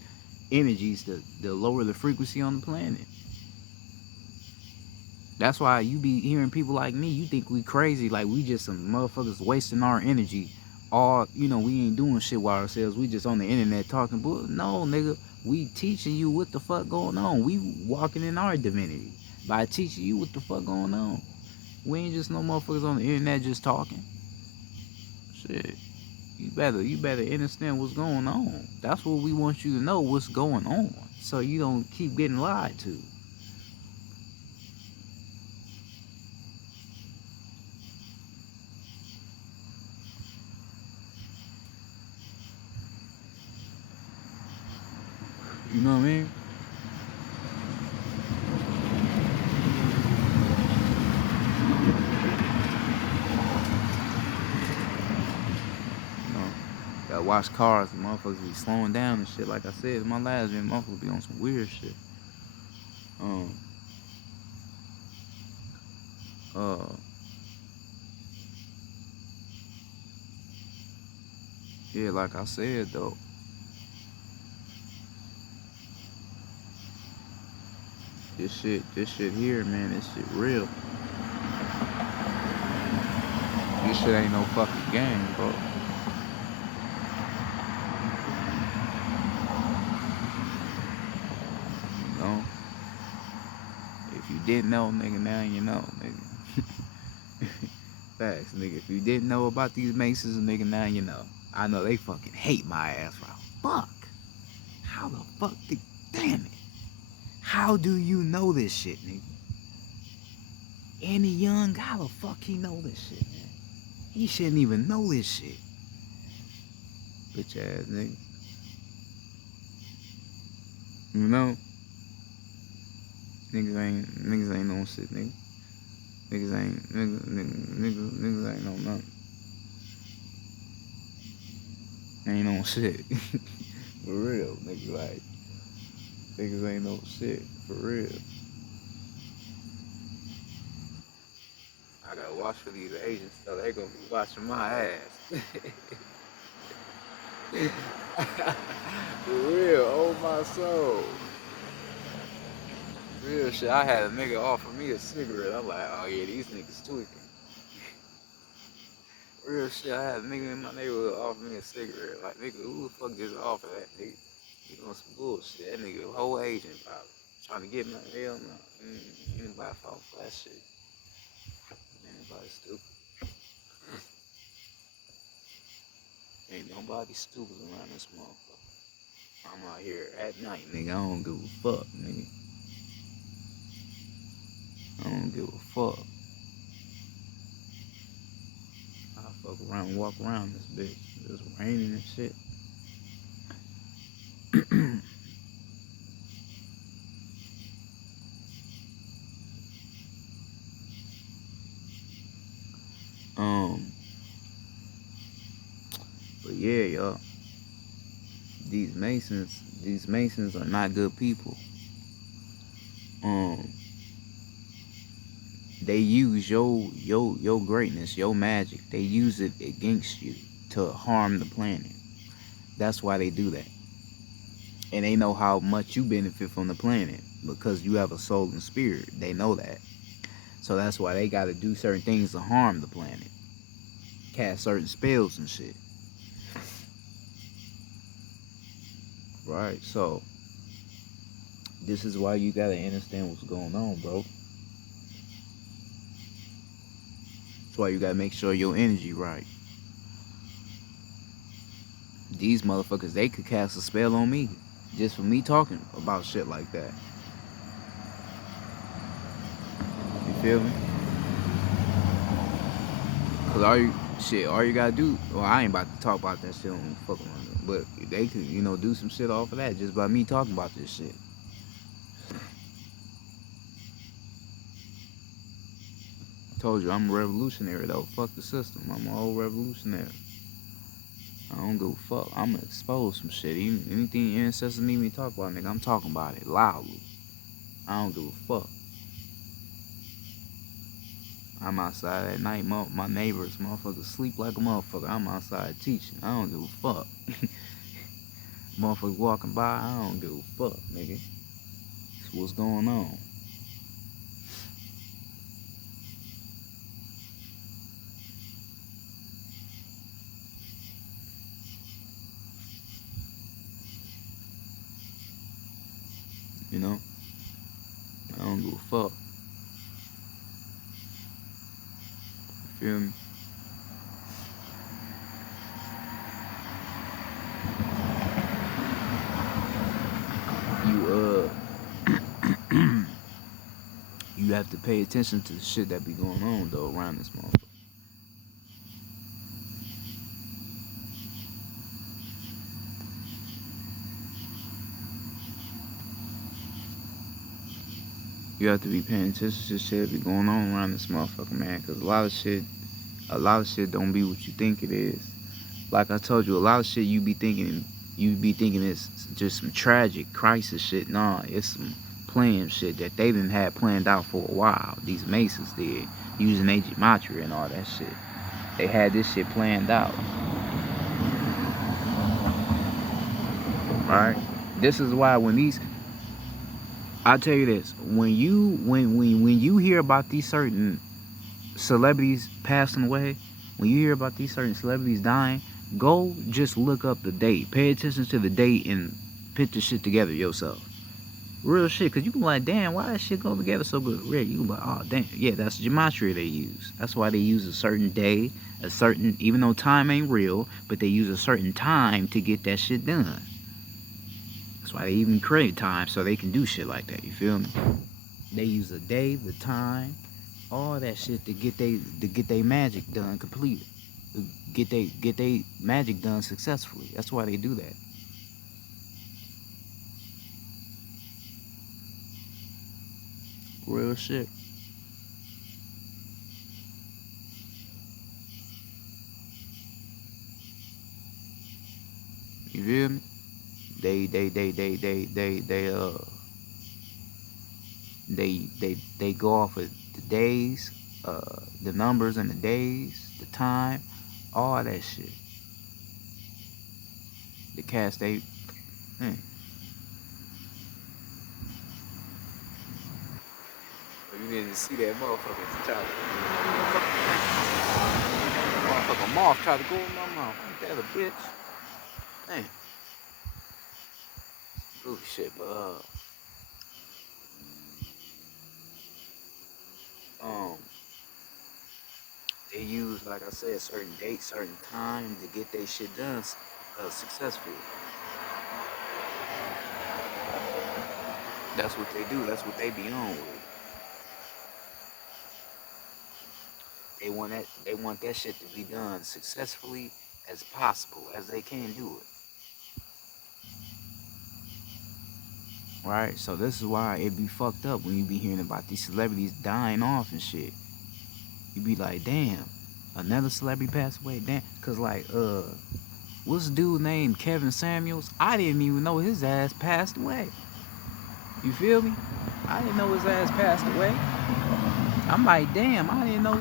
energies to lower the frequency on the planet. That's why you be hearing people like me, you think we crazy, like we just some motherfuckers wasting our energy. All, you know, we ain't doing shit with ourselves. We just on the internet talking. But no, nigga, we teaching you what the fuck going on. We walking in our divinity by teaching you what the fuck going on. We ain't just no motherfuckers on the internet just talking. Shit. You better understand what's going on. That's what we want you to know, what's going on. So you don't keep getting lied to. You know what I mean? You know, gotta watch cars. The motherfuckers be slowing down and shit. Like I said in my last video, motherfuckers be on some weird shit. Um, uh, yeah, like I said though, this shit here, man, this shit real. This shit ain't no fucking game, bro. You know? If you didn't know, nigga, now you know, nigga. Facts, nigga. If you didn't know about these Masons, nigga, now you know. I know they fucking hate my ass for fuck. How the fuck did, damn it. How do you know this shit, nigga? Any young, how the fuck he know this shit, man? He shouldn't even know this shit. Bitch ass nigga. You know? Niggas ain't no shit, nigga. Niggas ain't no nothing. Ain't no shit. For real, nigga, like, niggas ain't no shit. For real. I gotta watch for these agents, so they gonna be watching my ass. For real, oh my soul. Real shit. I had a nigga offer me a cigarette. I'm like, oh yeah, these niggas tweaking. Real shit. I had a nigga in my neighborhood offer me a cigarette. Like, nigga, who the fuck just offered that nigga? You know some bullshit. That nigga a whole agent probably. Trying to get my hell no. Anybody fall for that shit. Anybody stupid. Ain't nobody stupid around this motherfucker. I'm out here at night, nigga. I don't give a fuck, nigga. I don't give a fuck. I fuck around and walk around this bitch. It's raining and shit. um, but yeah, y'all. These Masons are not good people. Um, they use your greatness, your magic. They use it against you to harm the planet. That's why they do that. And they know how much you benefit from the planet because you have a soul and spirit. They know that. So that's why they got to do certain things to harm the planet. Cast certain spells and shit. Right? So this is why you got to understand what's going on, bro. That's why you got to make sure your energy right. These motherfuckers, they could cast a spell on me just for me talking about shit like that. You feel me? Cause all you gotta do, well, I ain't about to talk about that shit on fucking one, but they could, do some shit off of that just by me talking about this shit. Told you I'm a revolutionary though. Fuck the system. I'm an old revolutionary. I don't give a fuck. I'm gonna expose some shit. Anything your ancestors need me to talk about, nigga, I'm talking about it loudly. I don't give a fuck. I'm outside at night, my neighbors, motherfuckers sleep like a motherfucker. I'm outside teaching. I don't give a fuck. Motherfuckers walking by, I don't give a fuck, nigga. That's what's going on. You know? I don't give a fuck. You feel me? You have to pay attention to the shit that be going on though around this motherfucker. You have to be paying attention to shit that be going on around this motherfucker, man. Cause a lot of shit don't be what you think it is. Like I told you, a lot of shit you be thinking it's just some tragic crisis shit. Nah, it's some planned shit that they didn't have planned out for a while. These Masons did, using gematria and all that shit. They had this shit planned out. Alright? This is why I'll tell you this, when you hear about these certain celebrities passing away, when you hear about these certain celebrities dying, go just look up the date. Pay attention to the date and put the shit together yourself. Real shit, because you can be like, damn, why that shit go together so good? Real, you can be like, oh, damn. Yeah, that's gematria they use. That's why they use a certain day, even though time ain't real, but they use a certain time to get that shit done. That's why they even create time so they can do shit like that, you feel me? They use a day, the time, all that shit to get they magic done completed. Get they magic done successfully. That's why they do that. Real shit. You feel me? They go off of the days, the numbers and the days, the time, all that shit. The cast they, You didn't see that motherfucker try motherfucker moth try to go in my mouth. Ain't that a bitch? Damn. Goofy shit, but um, they use, like I said, certain dates, certain time to get their shit done successfully. That's what they do. That's what they be on with. They want that shit to be done successfully as possible as they can do it. Right? So this is why it be fucked up when you be hearing about these celebrities dying off and shit. You be like, damn, another celebrity passed away. Damn, cause like what's the dude named Kevin Samuels? I didn't even know his ass passed away. You feel me? I didn't know his ass passed away. I'm like, damn, I didn't know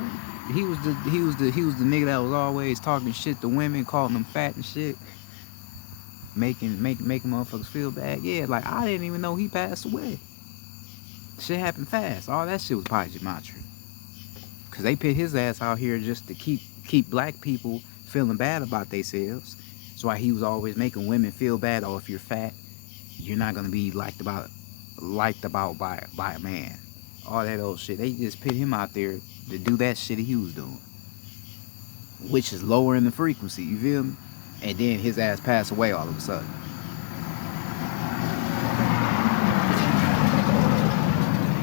he was the nigga that was always talking shit to women, calling them fat and shit, making motherfuckers feel bad. Yeah, like I didn't even know he passed away. Shit happened fast. All that shit was probably gematria. Cause they put his ass out here just to keep black people feeling bad about themselves. That's why he was always making women feel bad. Oh, if you're fat, you're not gonna be liked about by a man. All that old shit. They just put him out there to do that shit he was doing, which is lowering the frequency. You feel me? And then his ass passed away all of a sudden.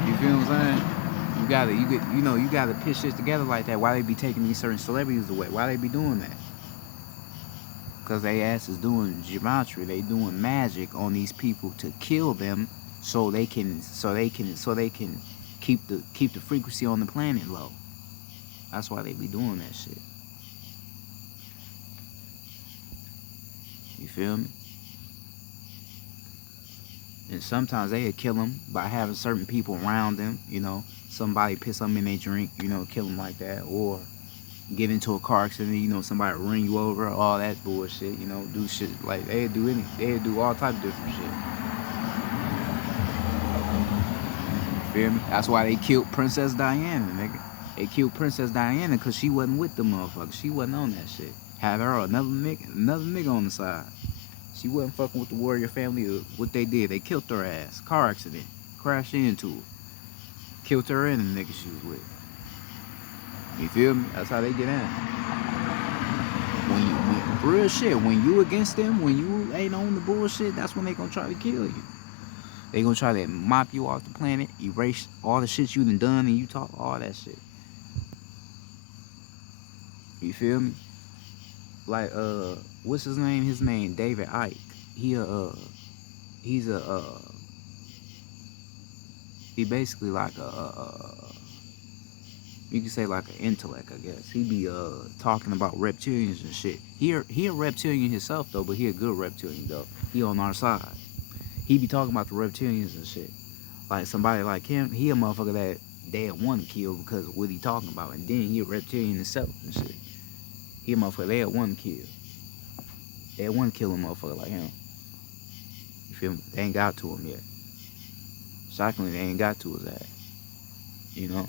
You feel what I'm saying? You gotta put shit together like that. Why they be taking these certain celebrities away? Why they be doing that? Because they ass is doing gematria. They doing magic on these people to kill them, so they can keep the frequency on the planet low. That's why they be doing that shit. You feel me? And sometimes they'd kill them by having certain people around them. You know, somebody put something in their drink. You know, kill them like that, or get into a car accident. You know, somebody run you over. All that bullshit. You know, do shit like they'd do all types of different shit. You feel me? That's why they killed Princess Diana, nigga. They killed Princess Diana because she wasn't with the motherfucker. She wasn't on that shit. Had her another nigga on the side. She wasn't fucking with the warrior family. What they did, they killed her ass. Car accident. Crashed into her. Killed her and the nigga she was with. You feel me? That's how they get in. Real shit, when you against them, when you ain't on the bullshit, that's when they gonna try to kill you. They gonna try to mop you off the planet, erase all the shit you done and you talk all that shit. You feel me? Like what's his name? His name David Icke. He basically like you can say like an intellect, I guess. He be talking about reptilians and shit. He a reptilian himself though, but he a good reptilian though. He on our side. He be talking about the reptilians and shit. Like somebody like him, he a motherfucker that they want to kill because of what he talking about, and then he a reptilian himself and shit. He a motherfucker they want to kill. They want to kill a motherfucker like him. You feel me? They ain't got to him yet. Shockingly, they ain't got to his ass. You know?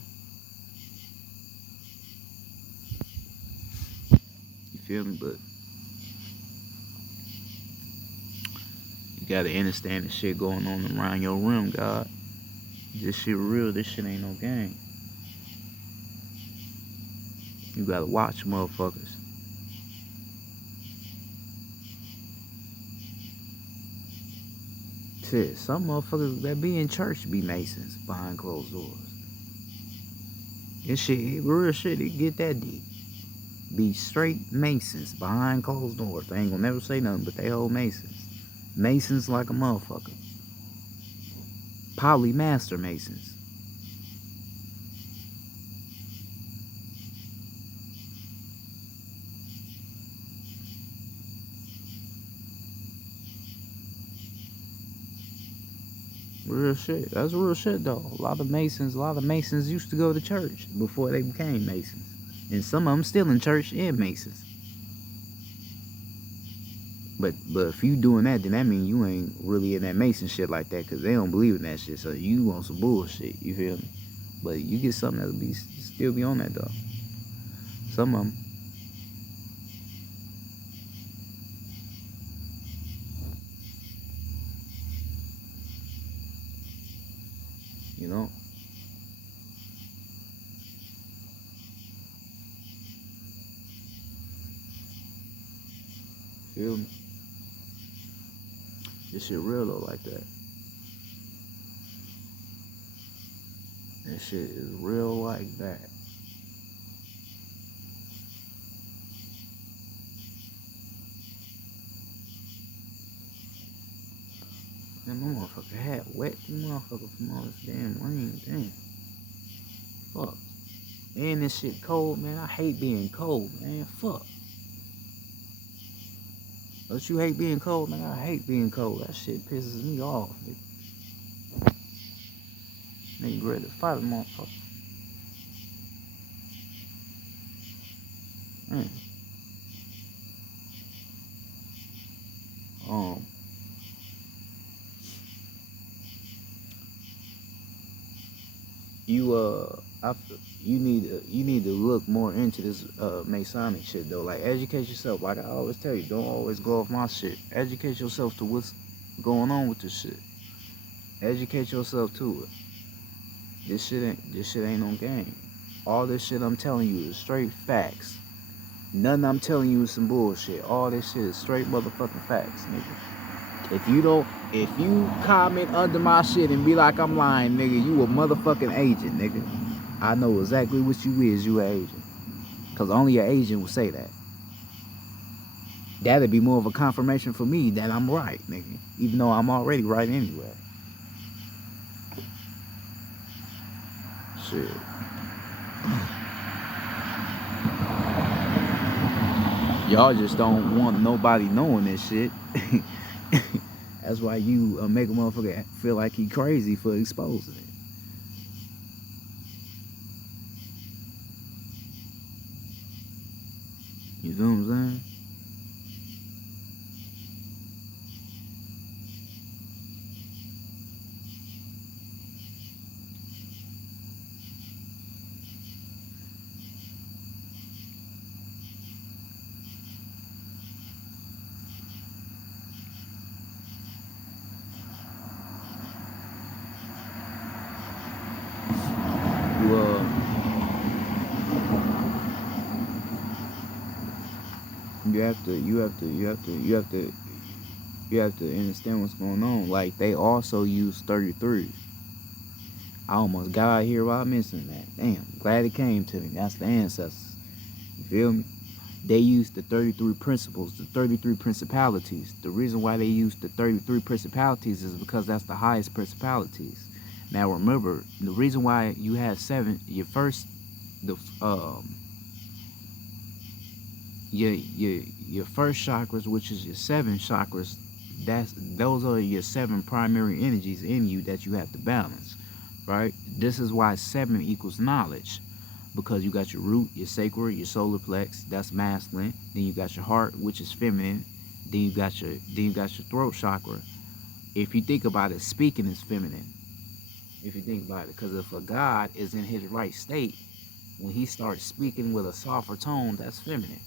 You feel me? But you gotta understand the shit going on around your room, God. This shit real. This shit ain't no game. You gotta watch motherfuckers. Shit, some motherfuckers that be in church be Masons behind closed doors. This shit, real shit, it get that deep. Be straight Masons behind closed doors. They ain't gonna never say nothing, but they hold Masons. Masons like a motherfucker. Probably master Masons. Real shit. That's real shit though. A lot of Masons used to go to church before they became Masons. And some of them still in church and Masons. But if you doing that, then that means you ain't really in that Mason shit like that, because they don't believe in that shit. So you on some bullshit. You feel me? But you get something that'll be still be on that though. Some of them, you know. Feel me? This shit real though, like that. That shit is real like that. Man, my motherfucker hat wet. You motherfucker from all this damn rain. Damn. Fuck. And this shit cold, man. I hate being cold, man. Fuck. Don't you hate being cold, man? I hate being cold. That shit pisses me off. Nigga ready to fight a motherfucker. Man. Um, you you need to look more into this Masonic shit though. Like educate yourself. Like I always tell you, don't always go off my shit. Educate yourself to what's going on with this shit. Educate yourself to it. This shit ain't no game. All this shit I'm telling you is straight facts. Nothing I'm telling you is some bullshit. All this shit is straight motherfucking facts, nigga. If you comment under my shit and be like I'm lying, nigga, you a motherfucking agent, nigga. I know exactly what you is, you an agent. Cause only an agent would say that. That'd be more of a confirmation for me that I'm right, nigga. Even though I'm already right anyway. Shit. Y'all just don't want nobody knowing this shit. That's why you make a motherfucker feel like he crazy for exposing it. You feel what I'm saying? You have to understand what's going on. Like they also use 33. I almost got out here while missing that. Damn, glad it came to me. That's the ancestors. You feel me? They use the 33 principles, the 33 principalities. The reason why they use the 33 principalities is because that's the highest principalities. Now remember, the reason why you have 7, your first chakras, which is your 7 chakras, those are your 7 primary energies in you that you have to balance, right? This is why 7 equals knowledge, because you got your root, your sacral, your solar plex, that's masculine. Then you got your heart, which is feminine. Then you got your throat chakra. If you think about it, speaking is feminine. If you think about it, because if a god is in his right state, when he starts speaking with a softer tone, that's feminine.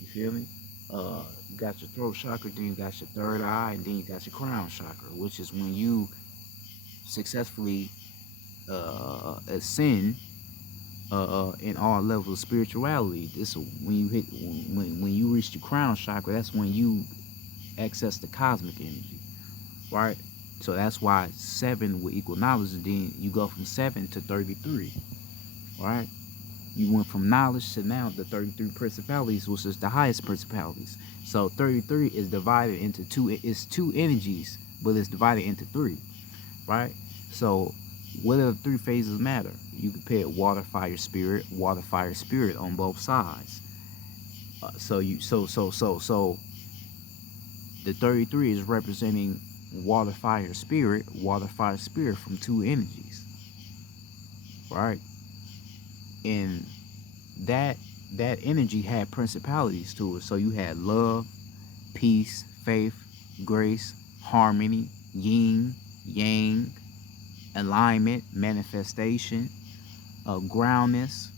You feel me? You got your throat chakra, then you got your third eye, and then you got your crown chakra, which is when you successfully ascend in all levels of spirituality. This when you hit when you reach the crown chakra, that's when you access the cosmic energy, right? So that's why 7 will equal knowledge, and then you go from 7 to 33, right? You went from knowledge to now the 33 principalities, which is the highest principalities. So 33 is divided into it's 2 energies, but it's divided into 3, right? So what are the 3 phases matter? You can pay it water, fire, spirit on both sides. So the 33 is representing water, fire, spirit from 2 energies, right? And that energy had principalities to it. So you had love, peace, faith, grace, harmony, yin, yang, alignment, manifestation, groundness.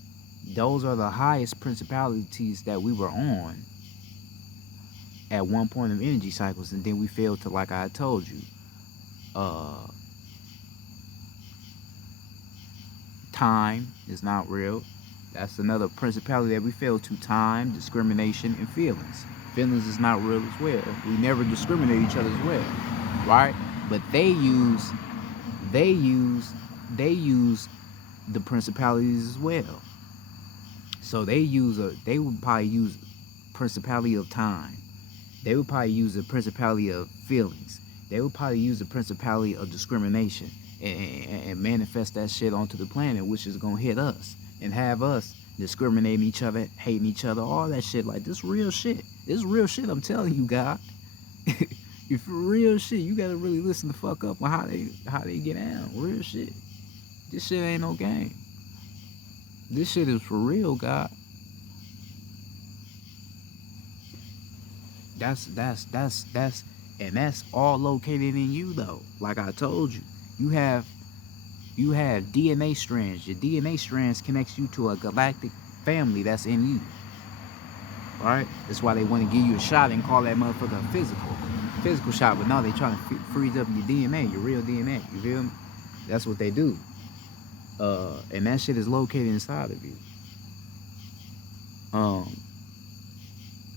Those are the highest principalities that we were on at one point of energy cycles, and then we fell to, like I told you, time is not real. That's another principality that we fell to. Time, discrimination, and feelings. Feelings is not real as well. We never discriminate each other as well, right? But they use the principalities as well. So they would probably use principality of time. They would probably use the principality of feelings. They would probably use the principality of discrimination and manifest that shit onto the planet, which is gonna hit us and have us discriminating each other, hating each other, all that shit. Like, this real shit. This real shit, I'm telling you, God. If for real shit, you gotta really listen the fuck up on how they get down. Real shit. This shit ain't no game. This shit is for real, God. That's and that's all located in you, though. Like I told you, you have DNA strands. Your DNA strands connects you to a galactic family that's in you. Right? That's why they want to give you a shot and call that motherfucker a physical shot. But no, they trying to freeze up your DNA, your real DNA. You feel me? That's what they do. And that shit is located inside of you.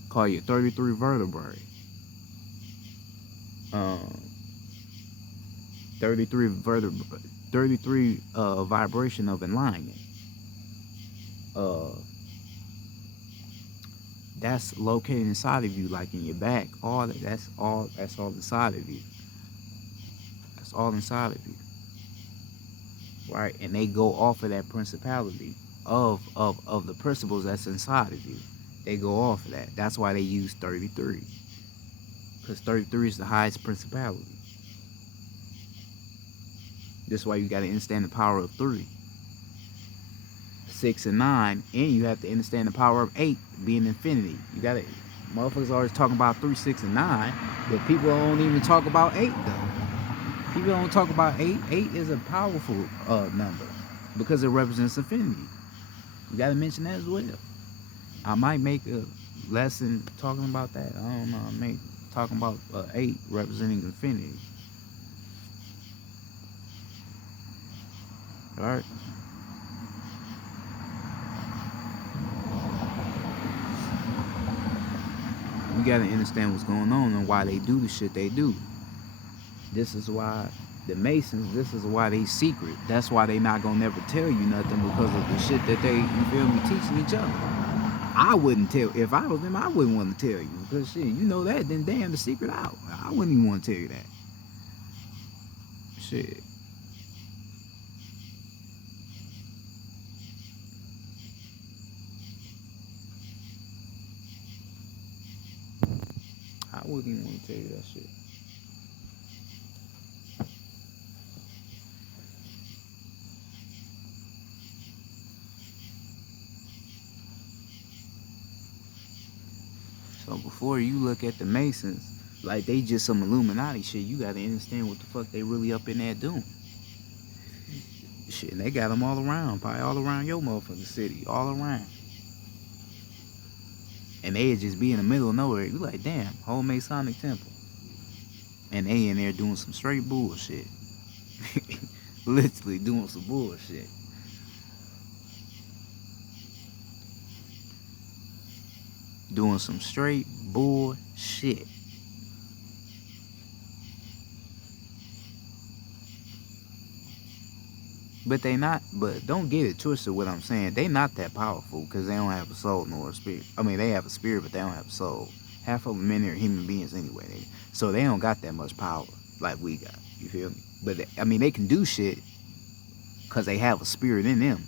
Call you 33 vertebrae. 33 vibration of alignment. That's located inside of you, like in your back. That's all inside of you. That's all inside of you. Right? And they go off of that principality of the principles that's inside of you. They go off of that. That's why they use 33. Because 33 is the highest principality. That's why you got to understand the power of 3, 6, and 9. And you have to understand the power of 8 being infinity. You got to, motherfuckers always talking about 3, 6, and 9. But people don't even talk about 8, though. People don't talk about 8. 8 is a powerful number because it represents infinity. You got to mention that as well. I might make a lesson talking about that. I don't know. I may talking about 8 representing infinity. All right. We got to understand what's going on and why they do the shit they do. This is why the Masons, this is why they secret. That's why they not gonna never tell you nothing, because of the shit that they, you feel me, teaching each other. I wouldn't tell, if I was them, I wouldn't want to tell you, because shit, you know that, then damn, the secret out. I wouldn't even want to tell you that. Shit. I wouldn't even want to tell you that shit. So before you look at the Masons like they just some Illuminati shit, you gotta understand what the fuck they really up in there doing. Shit, and they got them all around, probably all around your motherfucking city, all around. And they just be in the middle of nowhere. You like, damn, whole Masonic temple. And they in there doing some straight bullshit. Literally doing some bullshit. Doing some straight bullshit. But they not, but don't get it twisted what I'm saying. They not that powerful because they don't have a soul nor a spirit. I mean, they have a spirit, but they don't have a soul. Half of them are human beings anyway. So they don't got that much power like we got. You feel me? But I mean, they can do shit because they have a spirit in them.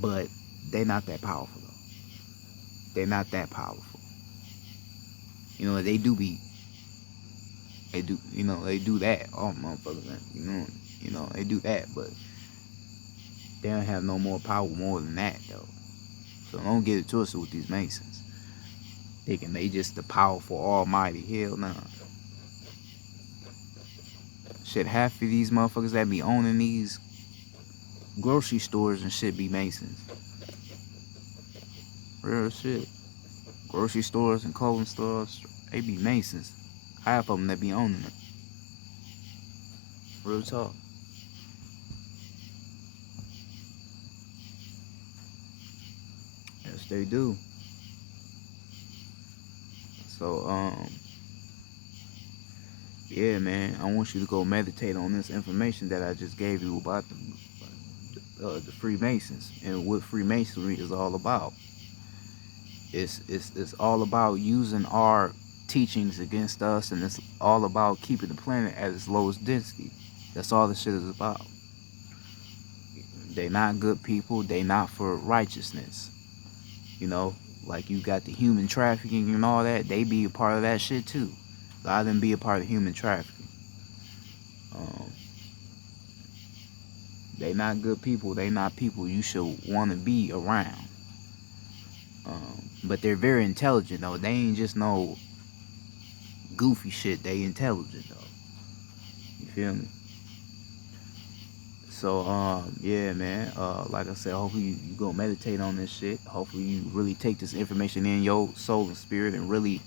But they not that powerful though. They're not that powerful. You know, they do be. They do. You know, they do that. All motherfuckers. You know, they do that, but they don't have no more power more than that though. So don't get it twisted with these Masons. Thinking they just the powerful almighty. Hell nah. Shit, half of these motherfuckers that be owning these Grocery stores and shit be Masons. Real shit. Grocery stores and clothing stores, they be Masons. Half of them that be owning it. Real talk. Yes, they do. So, yeah, man, I want you to go meditate on this information that I just gave you about the Freemasons and what Freemasonry is all about. It's all about using our teachings against us, and it's all about keeping the planet at its lowest density. That's all this shit is about. They not good people. They not for righteousness. You know, like you got the human trafficking and all that. They be a part of that shit too. A lot of them be a part of human trafficking. Um, they not good people. They not people you should want to be around. But they're very intelligent though. They ain't just no goofy shit. They intelligent though. You feel me? So yeah, man. Like I said, hopefully you go meditate on this shit. Hopefully you really take this information in your soul and spirit and really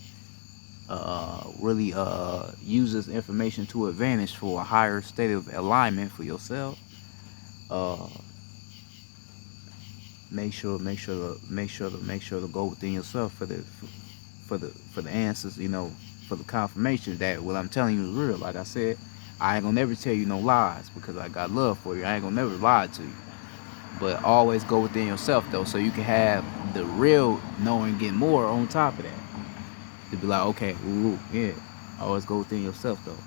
use this information to advantage for a higher state of alignment for yourself. Uh, make sure to go within yourself for the answers. You know, for the confirmation that what I'm telling you is real. Like I said, I ain't gonna never tell you no lies because I got love for you. I ain't gonna never lie to you. But always go within yourself though, so you can have the real knowing, get more on top of that. To be like, okay, ooh, yeah. Always go within yourself though.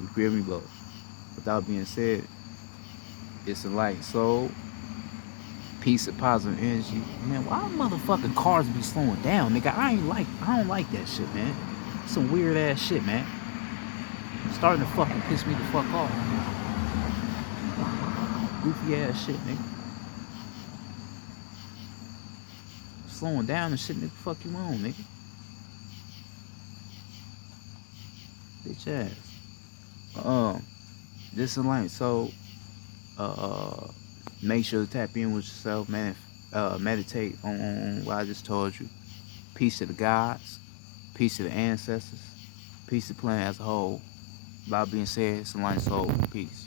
You feel me, bro? With that being said, it's a light soul, peace and positive energy. Man, why motherfucking cars be slowing down, nigga? I don't like that shit, man. Some weird ass shit, man. It's starting to fucking piss me the fuck off. Goofy ass shit, nigga. Slowing down and shit, nigga. Fuck you on, nigga. Bitch ass. This is like so. Uh, make sure to tap in with yourself, man. Meditate on what I just told you. Peace to the gods, peace to the ancestors, peace to the planet as a whole. By being said, it's a light soul. Peace.